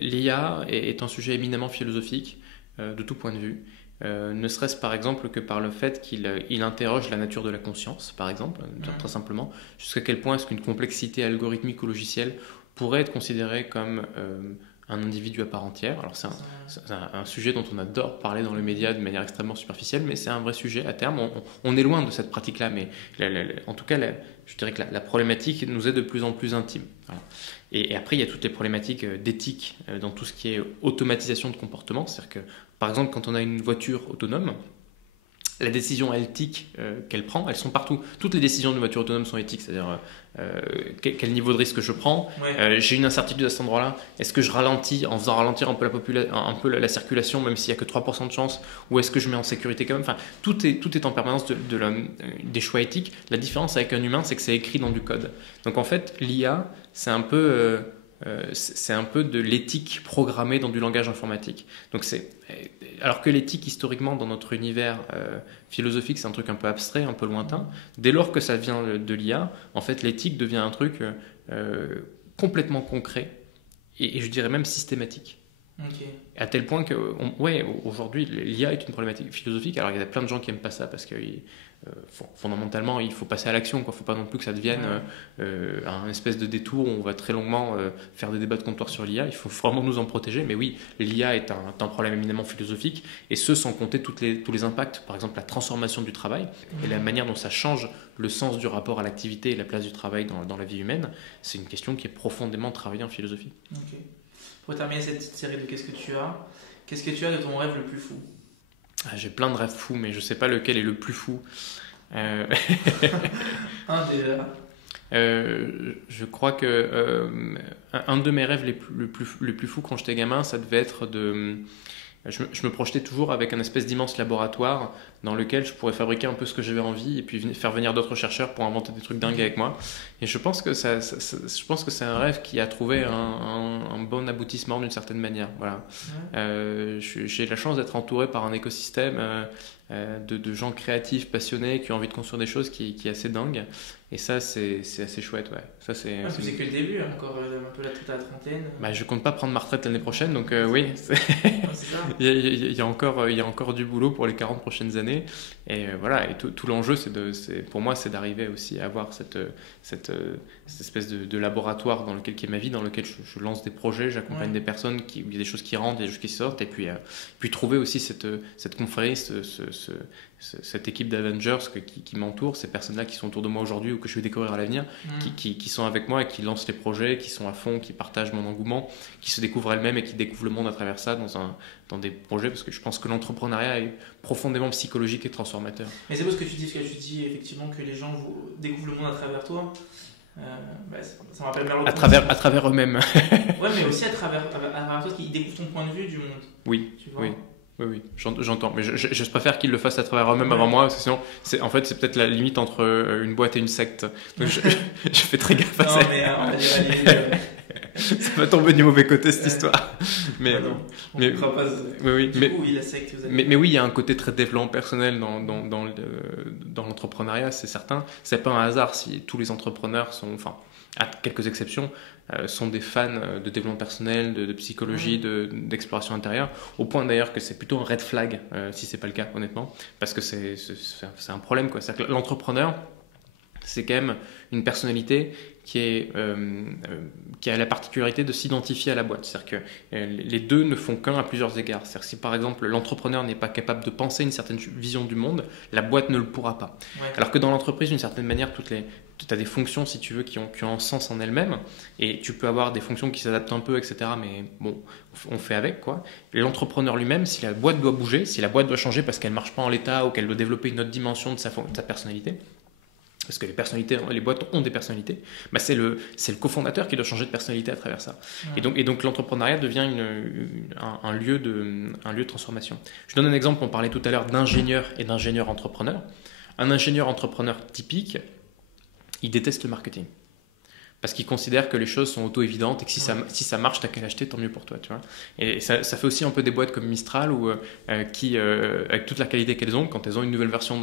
L'IA est un sujet éminemment philosophique de tout point de vue, ne serait-ce par exemple que par le fait qu'il interroge la nature de la conscience, par exemple, très simplement, jusqu'à quel point est-ce qu'une complexité algorithmique ou logicielle pourrait être considérée comme un individu à part entière. Alors c'est un sujet dont on adore parler dans les médias de manière extrêmement superficielle, mais c'est un vrai sujet à terme. On est loin de cette pratique-là, mais en tout cas, je dirais que la problématique nous est de plus en plus intime. Voilà. Et après, il y a toutes les problématiques d'éthique dans tout ce qui est automatisation de comportement. C'est-à-dire que, par exemple, quand on a une voiture autonome, la décision éthique qu'elle prend, elles sont partout. Toutes les décisions d'une voiture autonome sont éthiques, c'est-à-dire quel niveau de risque je prends. J'ai une incertitude à cet endroit-là. Est-ce que je ralentis en faisant ralentir un peu la circulation, même s'il n'y a que 3% de chance, ou est-ce que je mets en sécurité quand même. Enfin, tout est en permanence des choix éthiques. La différence avec un humain, c'est que c'est écrit dans du code. Donc en fait, l'IA, c'est un peu de l'éthique programmée dans du langage informatique. Donc alors que l'éthique, historiquement, dans notre univers philosophique, c'est un truc un peu abstrait, un peu lointain, dès lors que ça vient de l'IA, en fait, l'éthique devient un truc complètement concret et je dirais même systématique. Okay. À tel point que, aujourd'hui, l'IA est une problématique philosophique. Alors, il y a plein de gens qui n'aiment pas ça parce que fondamentalement, il faut passer à l'action. Il ne faut pas non plus que ça devienne un espèce de détour où on va très longuement faire des débats de comptoir sur l'IA. Il faut vraiment nous en protéger. Mais oui, l'IA est un problème éminemment philosophique, et ce, sans compter tous les impacts. Par exemple, la transformation du travail et la manière dont ça change le sens du rapport à l'activité et la place du travail dans la vie humaine. C'est une question qui est profondément travaillée en philosophie. Okay. Pour terminer cette petite série de qu'est-ce que tu as de ton rêve le plus fou? J'ai plein de rêves fous, mais je ne sais pas lequel est le plus fou. Un déjà. Je crois que un de mes rêves les plus fous quand j'étais gamin, ça devait être je me projetais toujours avec un espèce d'immense laboratoire dans lequel je pourrais fabriquer un peu ce que j'avais envie et puis faire venir d'autres chercheurs pour inventer des trucs dingues avec moi. Et je pense que je pense que c'est un rêve qui a trouvé un bon aboutissement d'une certaine manière. Voilà. J'ai la chance d'être entouré par un écosystème de gens créatifs, passionnés, qui ont envie de construire des choses qui est assez dingue. Et ça, c'est assez chouette, ouais. Ça, c'est que le début, encore un peu la trentaine. Je compte pas prendre ma retraite l'année prochaine, donc oui. C'est ça. il y a encore du boulot pour les 40 prochaines années. Et voilà, et tout l'enjeu, pour moi, c'est d'arriver aussi à avoir cette espèce de laboratoire qui est ma vie, dans lequel je lance des projets, j'accompagne des personnes, où il y a des choses qui rentrent, des choses qui sortent, et puis trouver aussi cette confrérie, cette équipe d'Avengers qui m'entoure, ces personnes-là qui sont autour de moi aujourd'hui ou que je vais découvrir à l'avenir, qui sont avec moi et qui lancent les projets, qui sont à fond, qui partagent mon engouement, qui se découvrent elles-mêmes et qui découvrent le monde à travers ça dans des projets, parce que je pense que l'entrepreneuriat est profondément psychologique et transformateur. Mais c'est beau ce que tu dis effectivement que les gens découvrent le monde à travers toi. Ça me rappelle Merleau. À travers eux-mêmes. Ouais, mais aussi à travers toi qui découvrent ton point de vue du monde. Oui, tu vois. Oui, j'entends. Mais je préfère qu'ils le fassent à travers eux-mêmes avant moi, parce que sinon, c'est peut-être la limite entre une boîte et une secte. Donc je fais très gaffe à ça. Non, mais on va dire, ça va tomber du mauvais côté, cette histoire. Mais on fera pas. Oui, la secte, mais oui, il y a un côté très développement personnel dans l'entrepreneuriat, c'est certain. C'est pas un hasard si tous les entrepreneurs sont, enfin, à quelques exceptions, sont des fans de développement personnel, de psychologie, d'exploration intérieure, au point d'ailleurs que c'est plutôt un red flag si c'est pas le cas, honnêtement, parce que c'est un problème, quoi. C'est-à-dire que l'entrepreneur, c'est quand même une personnalité qui a la particularité de s'identifier à la boîte. C'est-à-dire que les deux ne font qu'un à plusieurs égards. C'est-à-dire que si par exemple l'entrepreneur n'est pas capable de penser une certaine vision du monde, la boîte ne le pourra pas. Ouais. Alors que dans l'entreprise, d'une certaine manière, tu as des fonctions, si tu veux, qui ont un sens en elles-mêmes, et tu peux avoir des fonctions qui s'adaptent un peu, etc. Mais bon, on fait avec, quoi. Et l'entrepreneur lui-même, si la boîte doit bouger, si la boîte doit changer parce qu'elle ne marche pas en l'état ou qu'elle doit développer une autre dimension de sa personnalité, parce que les boîtes ont des personnalités, c'est le cofondateur qui doit changer de personnalité à travers ça. Ouais. Et donc l'entrepreneuriat devient un lieu de transformation. Je donne un exemple, on parlait tout à l'heure d'ingénieur et d'ingénieur entrepreneur. Un ingénieur entrepreneur typique, il déteste le marketing. Parce qu'ils considèrent que les choses sont auto-évidentes et que si ça marche, t'as qu'à l'acheter, tant mieux pour toi, tu vois. Et ça fait aussi un peu des boîtes comme Mistral qui, avec toute la qualité qu'elles ont, quand elles ont une nouvelle version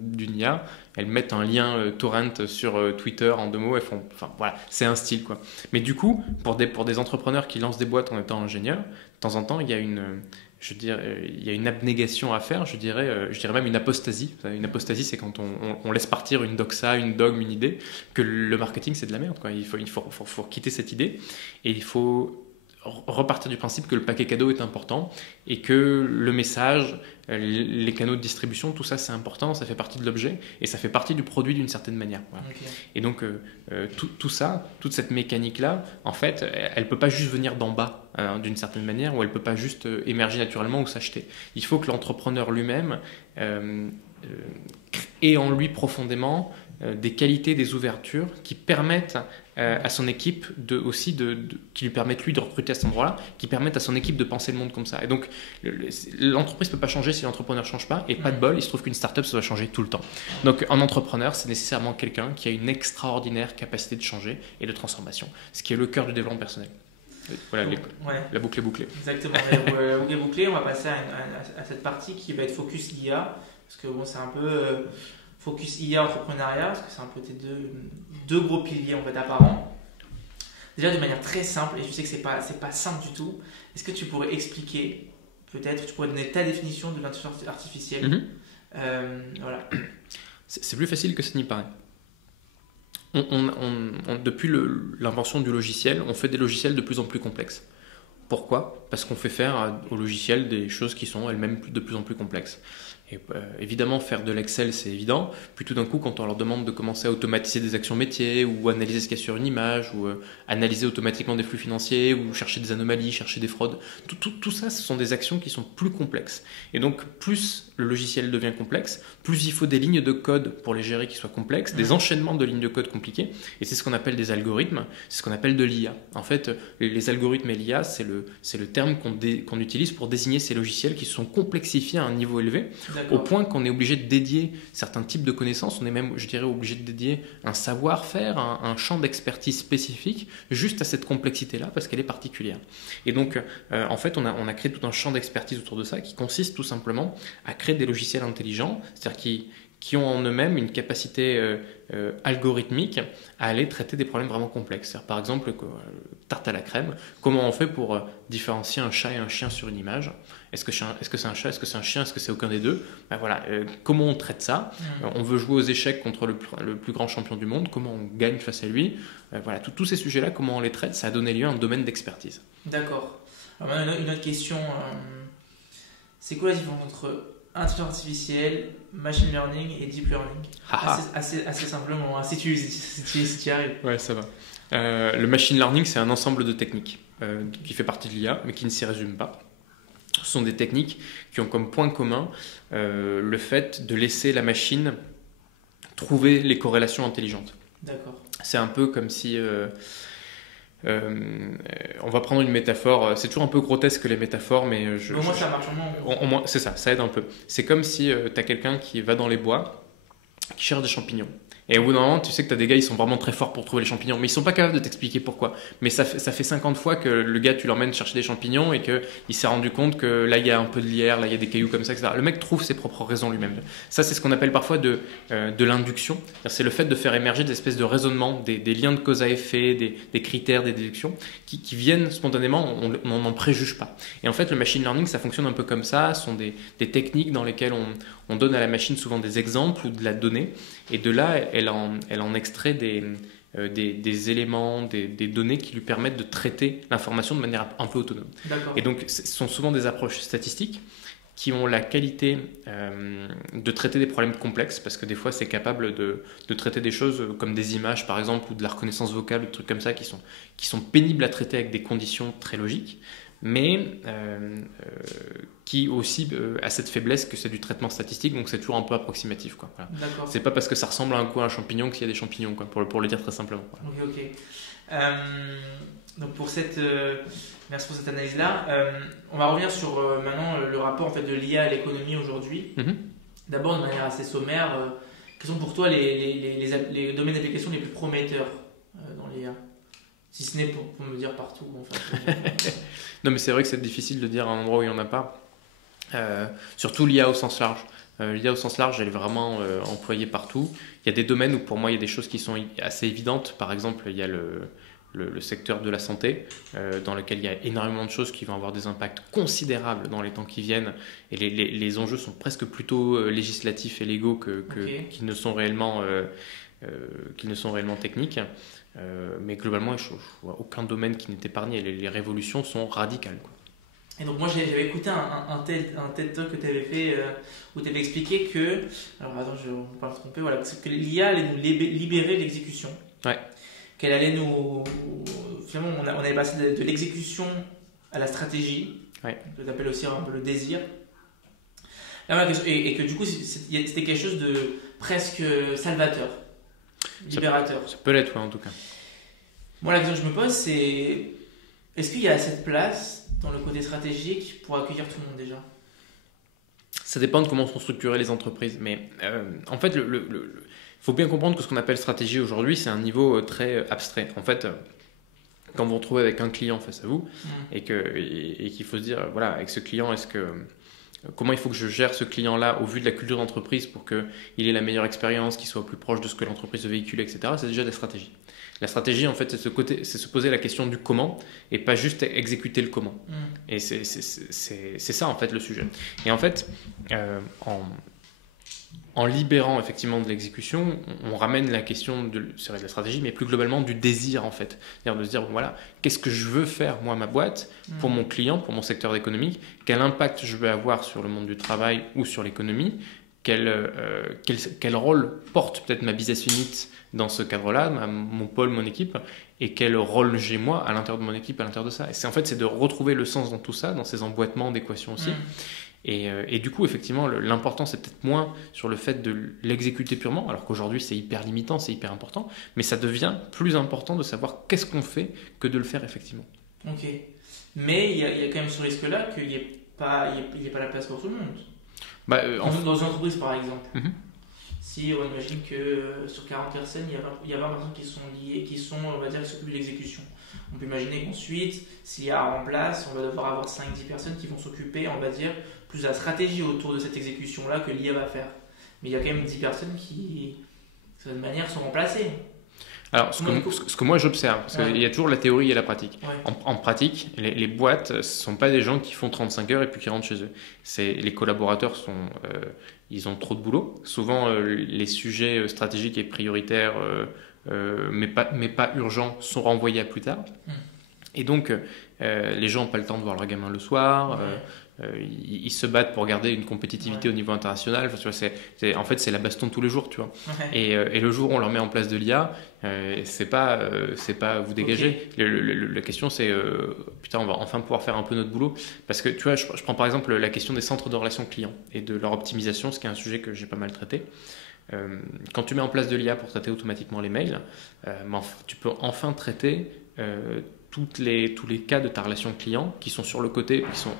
d'une IA, elles mettent un lien torrent sur Twitter en 2 mots, enfin voilà, c'est un style, quoi. Mais du coup, pour des entrepreneurs qui lancent des boîtes en étant ingénieurs, de temps en temps, il y a une abnégation à faire, je dirais même une apostasie. Une apostasie, c'est quand on laisse partir une doxa, une dogme, une idée, que le marketing, c'est de la merde, quoi. Il faut quitter cette idée et il faut repartir du principe que le paquet cadeau est important et que le message, les canaux de distribution, tout ça c'est important, ça fait partie de l'objet et ça fait partie du produit d'une certaine manière. Voilà. Okay. Et donc tout ça, toute cette mécanique-là, en fait, elle ne peut pas juste venir d'en bas d'une certaine manière ou elle ne peut pas juste émerger naturellement ou s'acheter. Il faut que l'entrepreneur lui-même ait en lui profondément des qualités, des ouvertures qui permettent à son équipe qui lui permettent lui de recruter à cet endroit-là, qui permettent à son équipe de penser le monde comme ça. Et donc l'entreprise ne peut pas changer si l'entrepreneur ne change pas, et pas de bol, il se trouve qu'une startup ça doit changer tout le temps. Donc un entrepreneur, c'est nécessairement quelqu'un qui a une extraordinaire capacité de changer et de transformation, ce qui est le cœur du développement personnel. Voilà, la boucle est bouclée. Exactement, la boucle est bouclée. On va passer à cette partie qui va être focus IA, parce que bon, c'est un peu focus IA entrepreneuriat, parce que c'est un peu tes deux gros piliers en fait apparents. Déjà de manière très simple, et je sais que c'est pas simple du tout, est-ce que tu pourrais expliquer, peut-être, tu pourrais donner ta définition de l'intelligence artificielle? Voilà. C'est plus facile que ça n'y paraît. Depuis l'invention du logiciel, on fait des logiciels de plus en plus complexes. Pourquoi ? Parce qu'on fait faire aux logiciels des choses qui sont elles-mêmes de plus en plus complexes. Et évidemment, faire de l'Excel, c'est évident. Puis tout d'un coup, quand on leur demande de commencer à automatiser des actions métiers ou analyser ce qu'il y a sur une image ou analyser automatiquement des flux financiers ou chercher des anomalies, chercher des fraudes, tout ça, ce sont des actions qui sont plus complexes. Et donc, plus le logiciel devient complexe, plus il faut des lignes de code pour les gérer qui soient complexes, des enchaînements de lignes de code compliquées. Et c'est ce qu'on appelle des algorithmes, c'est ce qu'on appelle de l'IA. En fait, les algorithmes et l'IA, c'est le terme qu'on utilise pour désigner ces logiciels qui se sont complexifiés à un niveau élevé. Au point qu'on est obligé de dédier certains types de connaissances, on est même, je dirais, obligé de dédier un savoir-faire, un champ d'expertise spécifique juste à cette complexité-là parce qu'elle est particulière. Et donc, en fait, on a créé tout un champ d'expertise autour de ça qui consiste tout simplement à créer des logiciels intelligents, c'est-à-dire qui ont en eux-mêmes une capacité algorithmique à aller traiter des problèmes vraiment complexes. Par exemple, tarte à la crème, comment on fait pour différencier un chat et un chien sur une image ? Est-ce que c'est un chat ? Est-ce que c'est un chien ? Est-ce que c'est aucun des deux ? Voilà, comment on traite ça ? On veut jouer aux échecs contre le plus grand champion du monde, comment on gagne face à lui ? Voilà, tous ces sujets-là, comment on les traite, ça a donné lieu à un domaine d'expertise. D'accord. Alors maintenant, une autre question, c'est quoi la différence entre intelligence artificielle, machine learning et deep learning? Assez simplement, si tu y arrives. Ouais, ça va. Le machine learning, c'est un ensemble de techniques qui fait partie de l'IA, mais qui ne s'y résume pas. Ce sont des techniques qui ont comme point commun le fait de laisser la machine trouver les corrélations intelligentes. D'accord. C'est un peu comme si... on va prendre une métaphore, c'est toujours un peu grotesque les métaphores, mais au moins ça marche. Au moins, c'est ça aide un peu. C'est comme si tu as quelqu'un qui va dans les bois, qui cherche des champignons. Et au bout d'un moment, tu sais que tu as des gars, ils sont vraiment très forts pour trouver les champignons, mais ils sont pas capables de t'expliquer pourquoi. Mais ça fait 50 fois que le gars, tu l'emmènes chercher des champignons et qu'il s'est rendu compte que là, il y a un peu de lierre, là, il y a des cailloux comme ça, etc. Le mec trouve ses propres raisons lui-même. Ça, c'est ce qu'on appelle parfois de l'induction. C'est le fait de faire émerger des espèces de raisonnements, des liens de cause à effet, des critères, des déductions qui viennent spontanément, on n'en préjuge pas. Et en fait, le machine learning, ça fonctionne un peu comme ça. Ce sont des techniques dans lesquelles on donne à la machine souvent des exemples ou de la donnée, et de là, elle en extrait des éléments, des données qui lui permettent de traiter l'information de manière un peu autonome. D'accord. Et donc, ce sont souvent des approches statistiques qui ont la qualité de traiter des problèmes complexes, parce que des fois, c'est capable de traiter des choses comme des images, par exemple, ou de la reconnaissance vocale, des trucs comme ça, qui sont pénibles à traiter avec des conditions très logiques, mais qui aussi a cette faiblesse que c'est du traitement statistique, donc c'est toujours un peu approximatif, quoi. Voilà. D'accord. C'est pas parce que ça ressemble à un champignon qu'il y a des champignons, quoi, pour le dire très simplement. Voilà. Ok. Donc merci pour cette analyse-là. On va revenir sur maintenant le rapport en fait, de l'IA à l'économie aujourd'hui. Mm-hmm. D'abord, de manière assez sommaire, quels sont pour toi les domaines d'application les plus prometteurs dans l'IA? Si ce n'est pour me dire partout, en fait. Non, mais c'est vrai que c'est difficile de dire à un endroit où il n'y en a pas. Surtout l'IA au sens large. L'IA au sens large, elle est vraiment employée partout. Il y a des domaines où pour moi il y a des choses qui sont assez évidentes. Par exemple, il y a le secteur de la santé, dans lequel il y a énormément de choses qui vont avoir des impacts considérables dans les temps qui viennent. Et les enjeux sont presque plutôt législatifs et légaux qu'ils ne sont réellement techniques. Mais globalement, je ne vois aucun domaine qui n'est épargné. Les révolutions sont radicales, quoi. Et donc moi j'avais écouté un TED Talk que tu avais fait où tu avais expliqué que, alors attends, je ne vais pas me tromper, voilà, que l'IA allait nous libérer de l'exécution. Ouais. Qu'elle allait nous... Finalement on allait passer de l'exécution à la stratégie. Ouais. Je l'appelle aussi un peu le désir. Et que du coup c'était quelque chose de presque salvateur, libérateur. Ça peut l'être, ouais, en tout cas. Moi la question que je me pose c'est, est-ce qu'il y a assez de place dans le côté stratégique pour accueillir tout le monde déjà? Ça dépend de comment sont structurées les entreprises. Mais en fait, il faut bien comprendre que ce qu'on appelle stratégie aujourd'hui, c'est un niveau très abstrait. En fait, quand vous vous retrouvez avec un client face à vous et qu'il faut se dire, voilà, avec ce client, comment il faut que je gère ce client-là au vu de la culture d'entreprise pour qu'il ait la meilleure expérience, qu'il soit plus proche de ce que l'entreprise véhicule, etc. C'est déjà des stratégies. La stratégie, en fait, c'est se poser la question du comment et pas juste exécuter le comment. Et c'est ça, en fait, le sujet. Et en fait, en libérant effectivement de l'exécution, on ramène la question de la stratégie, mais plus globalement du désir, en fait. C'est-à-dire de se dire, bon, voilà, qu'est-ce que je veux faire, moi, ma boîte, pour mon client, pour mon secteur économique, quel impact je veux avoir sur le monde du travail ou sur l'économie, quel rôle porte peut-être ma business unit dans ce cadre-là, mon pôle, mon équipe, et quel rôle j'ai moi à l'intérieur de mon équipe, à l'intérieur de ça. Et c'est de retrouver le sens dans tout ça, dans ces emboîtements d'équations aussi. Et du coup, effectivement, l'important, c'est peut-être moins sur le fait de l'exécuter purement, alors qu'aujourd'hui, c'est hyper limitant, c'est hyper important, mais ça devient plus important de savoir qu'est-ce qu'on fait que de le faire effectivement. Ok. Mais il y a quand même ce risque-là qu'il n'y ait pas la place pour tout le monde. Dans une entreprise, par exemple. Si on imagine que sur 40 personnes, il y a 20 personnes qui sont liées, on va dire, qui s'occupent de l'exécution. On peut imaginer qu'ensuite, s'il y a en place, on va devoir avoir 5-10 personnes qui vont s'occuper, on va dire, plus de la stratégie autour de cette exécution-là que l'IA va faire. Mais il y a quand même 10 personnes qui, de cette manière, sont remplacées. Alors, ce que moi j'observe, parce qu'il y a toujours la théorie et la pratique. Ouais. En pratique, les boîtes, ce ne sont pas des gens qui font 35 heures et puis qui rentrent chez eux. Les collaborateurs ils ont trop de boulot. Souvent, les sujets stratégiques et prioritaires, mais pas urgents, sont renvoyés à plus tard. Et donc, les gens n'ont pas le temps de voir leur gamin le soir. Ils se battent pour garder une compétitivité au niveau international. Enfin, tu vois, en fait, c'est la baston de tous les jours, tu vois. Et le jour où on leur met en place de l'IA, c'est pas vous dégager. La question, c'est putain, on va enfin pouvoir faire un peu notre boulot. Parce que tu vois, je prends par exemple la question des centres de relations clients et de leur optimisation, ce qui est un sujet que j'ai pas mal traité. Quand tu mets en place de l'IA pour traiter automatiquement les mails, tu peux enfin traiter tous les cas de ta relation client qui sont sur le côté, qui sont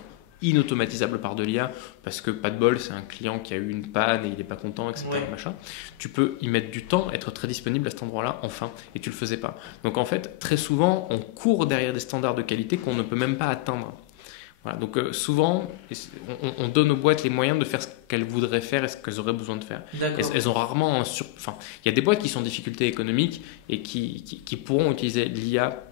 inautomatisables par de l'IA parce que pas de bol, c'est un client qui a eu une panne et il n'est pas content, etc. Machin. Tu peux y mettre du temps, être très disponible à cet endroit-là, enfin, et tu le faisais pas. Donc en fait, très souvent, on court derrière des standards de qualité qu'on ne peut même pas atteindre. Voilà, donc souvent, on donne aux boîtes les moyens de faire ce qu'elles voudraient faire et ce qu'elles auraient besoin de faire. Elles ont rarement Enfin, il y a des boîtes qui sont en difficulté économique et qui pourront utiliser l'IA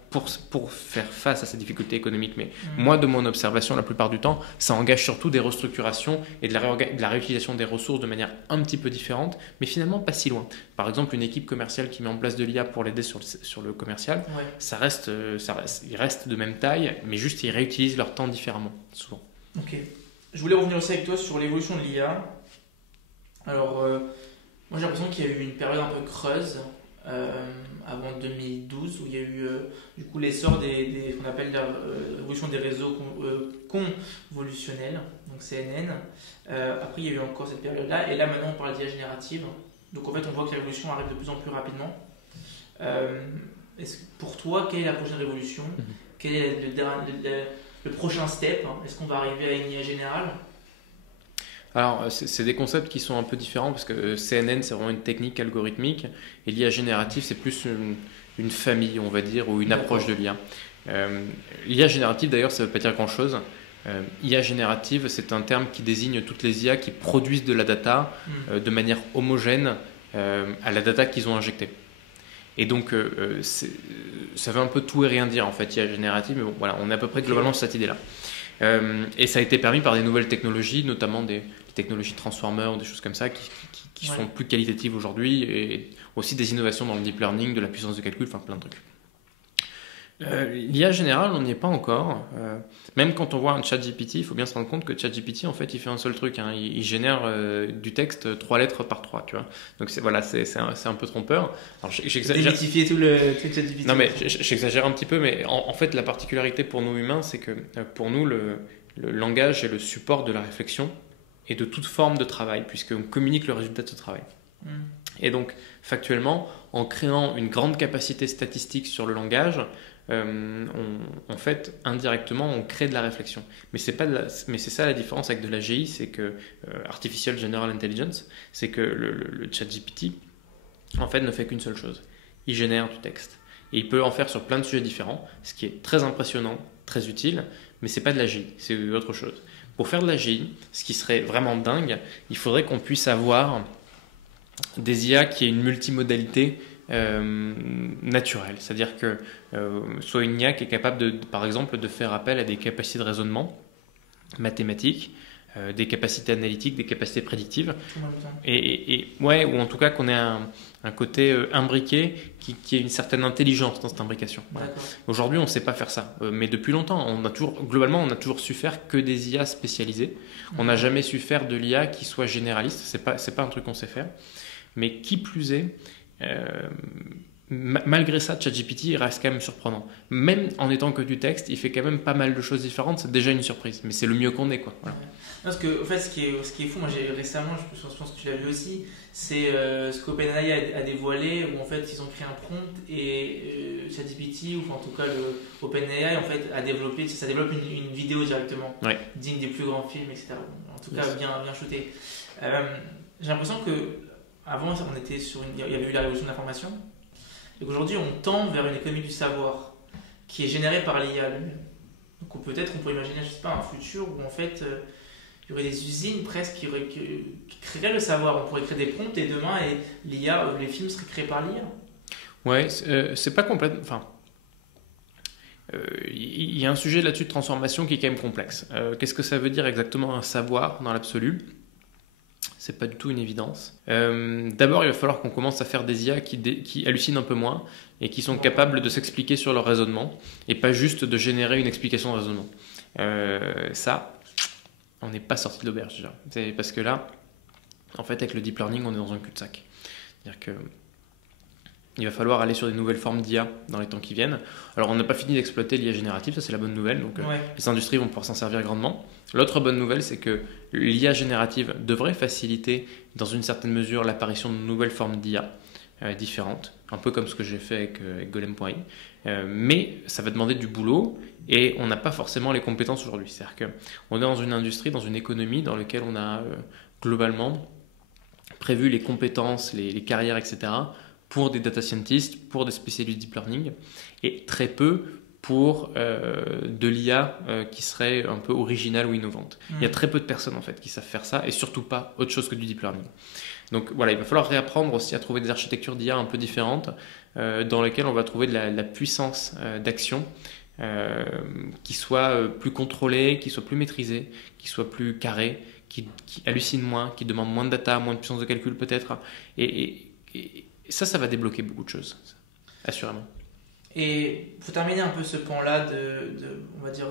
pour faire face à ces difficultés économiques. Mais moi, de mon observation, la plupart du temps, ça engage surtout des restructurations et de la réutilisation des ressources de manière un petit peu différente, mais finalement pas si loin. Par exemple, une équipe commerciale qui met en place de l'IA pour l'aider sur le commercial, ils restent de même taille, mais juste ils réutilisent leur temps différemment, souvent. Ok. Je voulais revenir aussi avec toi sur l'évolution de l'IA. Alors, moi j'ai l'impression qu'il y a eu une période un peu creuse avant 2012 où il y a eu du coup l'essor qu'on appelle la révolution des réseaux convolutionnels, donc CNN. Après il y a eu encore cette période-là et là maintenant on parle d'IA générative. Donc en fait on voit que la révolution arrive de plus en plus rapidement. Pour toi, quelle est la prochaine révolution? Quel est le prochain step? Est-ce qu'on va arriver à une IA générale? Alors, c'est des concepts qui sont un peu différents parce que CNN, c'est vraiment une technique algorithmique et l'IA générative, c'est plus une famille, on va dire, ou une D'accord. approche de l'IA. L'IA générative, d'ailleurs, ça ne veut pas dire grand-chose. IA générative, c'est un terme qui désigne toutes les IA qui produisent de la data de manière homogène à la data qu'ils ont injectée. Et donc, ça veut un peu tout et rien dire, en fait, IA générative, mais bon, voilà, on est à peu près globalement sur cette idée-là. Et ça a été permis par des nouvelles technologies, notamment des technologies Transformer, des choses comme ça, qui sont plus qualitatives aujourd'hui, et aussi des innovations dans le deep learning, de la puissance de calcul, enfin plein de trucs. L'IA générale, on n'y est pas encore. Même quand on voit un ChatGPT, il faut bien se rendre compte que ChatGPT, en fait, il fait un seul truc. Hein. Il génère du texte 3 lettres par 3, tu vois. Donc voilà, c'est un peu trompeur. Alors, Démythifier tout le ChatGPT. Non, mais j'exagère un petit peu, mais en fait, la particularité pour nous humains, c'est que pour nous, le langage est le support de la réflexion et de toute forme de travail, puisqu'on communique le résultat de ce travail. Et donc, factuellement, en créant une grande capacité statistique sur le langage, en fait, indirectement, on crée de la réflexion. Mais c'est ça la différence avec de la GI, c'est que Artificial General Intelligence, c'est que le ChatGPT, en fait, ne fait qu'une seule chose. Il génère du texte. Et il peut en faire sur plein de sujets différents, ce qui est très impressionnant, très utile, mais c'est pas de la GI, c'est autre chose. Pour faire de la GI, ce qui serait vraiment dingue, il faudrait qu'on puisse avoir des IA qui aient une multimodalité naturelle, c'est-à-dire que soit une IA qui est capable par exemple de faire appel à des capacités de raisonnement mathématiques, des capacités analytiques, des capacités prédictives, ouais, ou en tout cas qu'on ait un côté imbriqué qui ait une certaine intelligence dans cette imbrication. Voilà. Aujourd'hui, on ne sait pas faire ça, mais depuis longtemps, globalement, on a toujours su faire que des IA spécialisées. On n'a jamais su faire de l'IA qui soit généraliste. C'est pas un truc qu'on sait faire. Mais qui plus est, malgré ça, ChatGPT reste quand même surprenant. Même en étant que du texte, il fait quand même pas mal de choses différentes. C'est déjà une surprise, mais c'est le mieux qu'on ait, quoi. Voilà. Parce que, en fait, ce qui est fou, moi récemment, je pense que tu l'as vu aussi, c'est ce qu'OpenAI a dévoilé, où en fait ils ont créé un prompt et ChatGPT, ou en tout cas OpenAI, en fait, ça développe une vidéo directement, digne des plus grands films, etc. En tout cas, bien shooté. J'ai l'impression que avant, il y avait eu la révolution de l'information, et qu'aujourd'hui, on tend vers une économie du savoir qui est générée par l'IA lui-même. Donc peut-être on pourrait imaginer, je sais pas, un futur où en fait il y aurait des usines presque qui créeraient le savoir. On pourrait créer des prompts et demain l'IA, les films seraient créés par l'IA. Ouais, c'est pas complètement. Enfin, il y a un sujet là-dessus de transformation qui est quand même complexe. Qu'est-ce que ça veut dire exactement un savoir dans l'absolu ? C'est pas du tout une évidence. D'abord, il va falloir qu'on commence à faire des IA qui hallucinent un peu moins et qui sont capables de s'expliquer sur leur raisonnement et pas juste de générer une explication de raisonnement. Ça, on n'est pas sorti de l'auberge déjà. C'est parce que là, en fait, avec le deep learning, on est dans un cul-de-sac. C'est-à-dire que il va falloir aller sur des nouvelles formes d'IA dans les temps qui viennent. Alors, on n'a pas fini d'exploiter l'IA générative, ça c'est la bonne nouvelle. Donc, les industries vont pouvoir s'en servir grandement. L'autre bonne nouvelle, c'est que l'IA générative devrait faciliter, dans une certaine mesure, l'apparition de nouvelles formes d'IA différentes, un peu comme ce que j'ai fait avec Golem.ai. Mais ça va demander du boulot et on n'a pas forcément les compétences aujourd'hui. C'est-à-dire qu'on est dans une industrie, dans une économie dans laquelle on a globalement prévu les compétences, les carrières, etc., pour des data scientists, pour des spécialistes deep learning, et très peu pour de l'IA qui serait un peu originale ou innovante. Il y a très peu de personnes en fait qui savent faire ça, et surtout pas autre chose que du deep learning. Donc voilà, il va falloir réapprendre aussi à trouver des architectures d'IA un peu différentes, dans lesquelles on va trouver de la puissance d'action qui soit plus contrôlée, qui soit plus maîtrisée, qui soit plus carrée, qui hallucine moins, qui demande moins de data, moins de puissance de calcul peut-être, et ça va débloquer beaucoup de choses, assurément. Et pour terminer un peu ce pan-là on va dire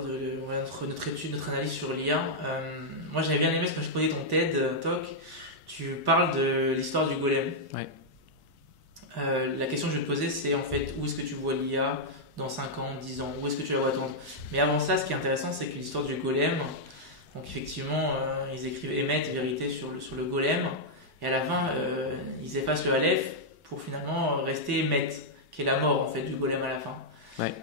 notre étude, notre analyse sur l'IA, moi j'avais bien aimé ce que je posais ton TED Talk, tu parles de l'histoire du golem. Ouais. La question que je vais te poser, c'est en fait où est-ce que tu vois l'IA dans 5 ans, 10 ans, où est-ce que tu la vois attendre. Mais avant ça, ce qui est intéressant, c'est que l'histoire du golem, donc effectivement, ils écrivent émettent vérité sur le golem, et à la fin, ils effacent le aleph pour finalement rester émettre, qui est la mort en fait du golem à la fin. Ouais.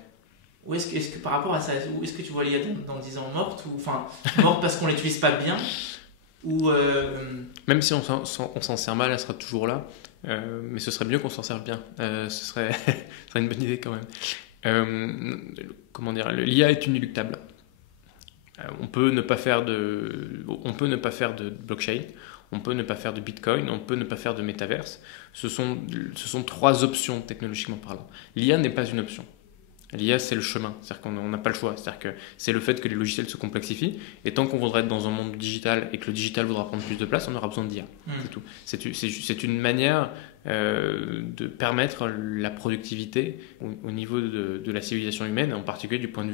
Où est-ce que par rapport à ça, où est-ce que tu vois l'IA dans 10 ans morte, ou enfin morte parce qu'on l'utilise pas bien, ou même si on s'en sert mal, elle sera toujours là. mais ce serait mieux qu'on s'en serve bien. Ce serait une bonne idée quand même. Comment dire, l'IA est inéluctable. On peut ne pas faire de blockchain, on peut ne pas faire de Bitcoin, on peut ne pas faire de métaverse. Ce sont 3 options technologiquement parlant. L'IA n'est pas une option. L'IA, c'est le chemin, c'est-à-dire qu'on n'a pas le choix. C'est-à-dire que c'est le fait que les logiciels se complexifient, et tant qu'on voudra être dans un monde digital et que le digital voudra prendre plus de place, on aura besoin d'IA. C'est tout. C'est une manière de permettre la productivité au niveau de la civilisation humaine, en particulier du point de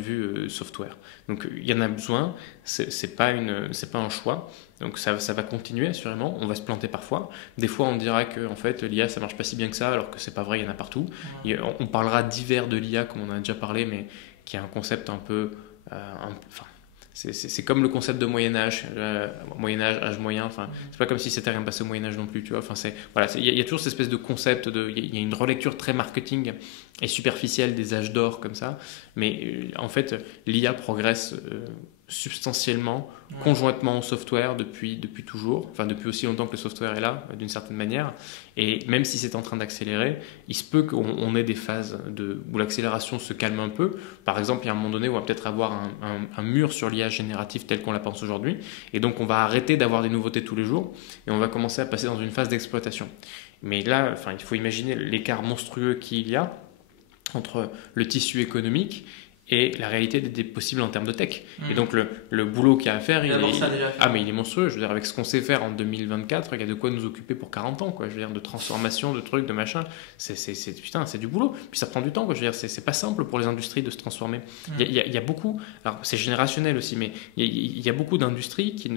vue software. Donc il y en a besoin, c'est pas un choix. Donc ça va continuer assurément, on va se planter parfois. Des fois on dira que en fait l'IA ça marche pas si bien que ça, alors que c'est pas vrai, il y en a partout. On parlera d'hiver de l'IA comme on en a déjà parlé, mais qui est un concept un peu... c'est comme le concept de Moyen-Âge, Moyen-Âge, âge moyen, c'est pas comme si c'était rien passé au Moyen-Âge non plus, tu vois. Il y a toujours cette espèce de concept, il y a une relecture très marketing et superficielle des âges d'or comme ça, mais en fait l'IA progresse substantiellement, conjointement au software depuis toujours, depuis aussi longtemps que le software est là, d'une certaine manière, et même si c'est en train d'accélérer, il se peut qu'on ait des phases où l'accélération se calme un peu. Par exemple, il y a un moment donné où on va peut-être avoir un mur sur l'IA générative tel qu'on la pense aujourd'hui, et donc on va arrêter d'avoir des nouveautés tous les jours, et on va commencer à passer dans une phase d'exploitation. Mais là, il faut imaginer l'écart monstrueux qu'il y a entre le tissu économique et la réalité des possibles en termes de tech. Et donc le boulot qu'il y a à faire, mais il est monstrueux. Je veux dire, avec ce qu'on sait faire en 2024, il y a de quoi nous occuper pour 40 ans, quoi. Je veux dire, de transformation, de trucs, de machin. C'est du boulot. Puis ça prend du temps, quoi. Je veux dire, c'est pas simple pour les industries de se transformer. Il y a beaucoup, alors c'est générationnel aussi, mais il y a beaucoup d'industries qui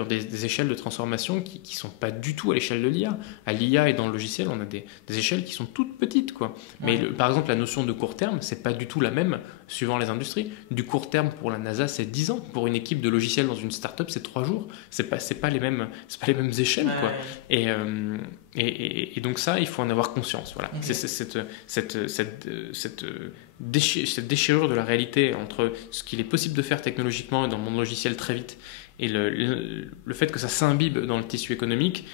ont des échelles de transformation qui ne sont pas du tout à l'échelle de l'IA. À l'IA et dans le logiciel, on a des échelles qui sont toutes petites, quoi. Mais par exemple, la notion de court terme, c'est pas du tout la même suivant les industries. Du court terme pour la NASA, c'est 10 ans. Pour une équipe de logiciels dans une start-up, c'est 3 jours. C'est pas les mêmes échelles, quoi. Et donc ça, il faut en avoir conscience. Voilà. C'est cette déchirure de la réalité entre ce qu'il est possible de faire technologiquement et dans le monde logiciel très vite, et le fait que ça s'imbibe dans le tissu économique,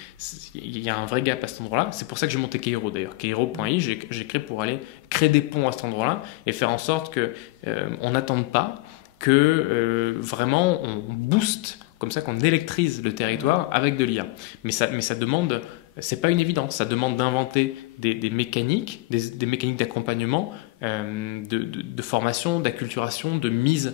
il y a un vrai gap à cet endroit-là. C'est pour ça que j'ai monté Keiro d'ailleurs. Keiro.i, j'ai créé pour aller créer des ponts à cet endroit-là et faire en sorte qu'on n'attende pas que vraiment on booste, comme ça qu'on électrise le territoire avec de l'IA. Mais ça demande, c'est pas une évidence, ça demande d'inventer des mécaniques, des mécaniques d'accompagnement, de formation, d'acculturation, de mise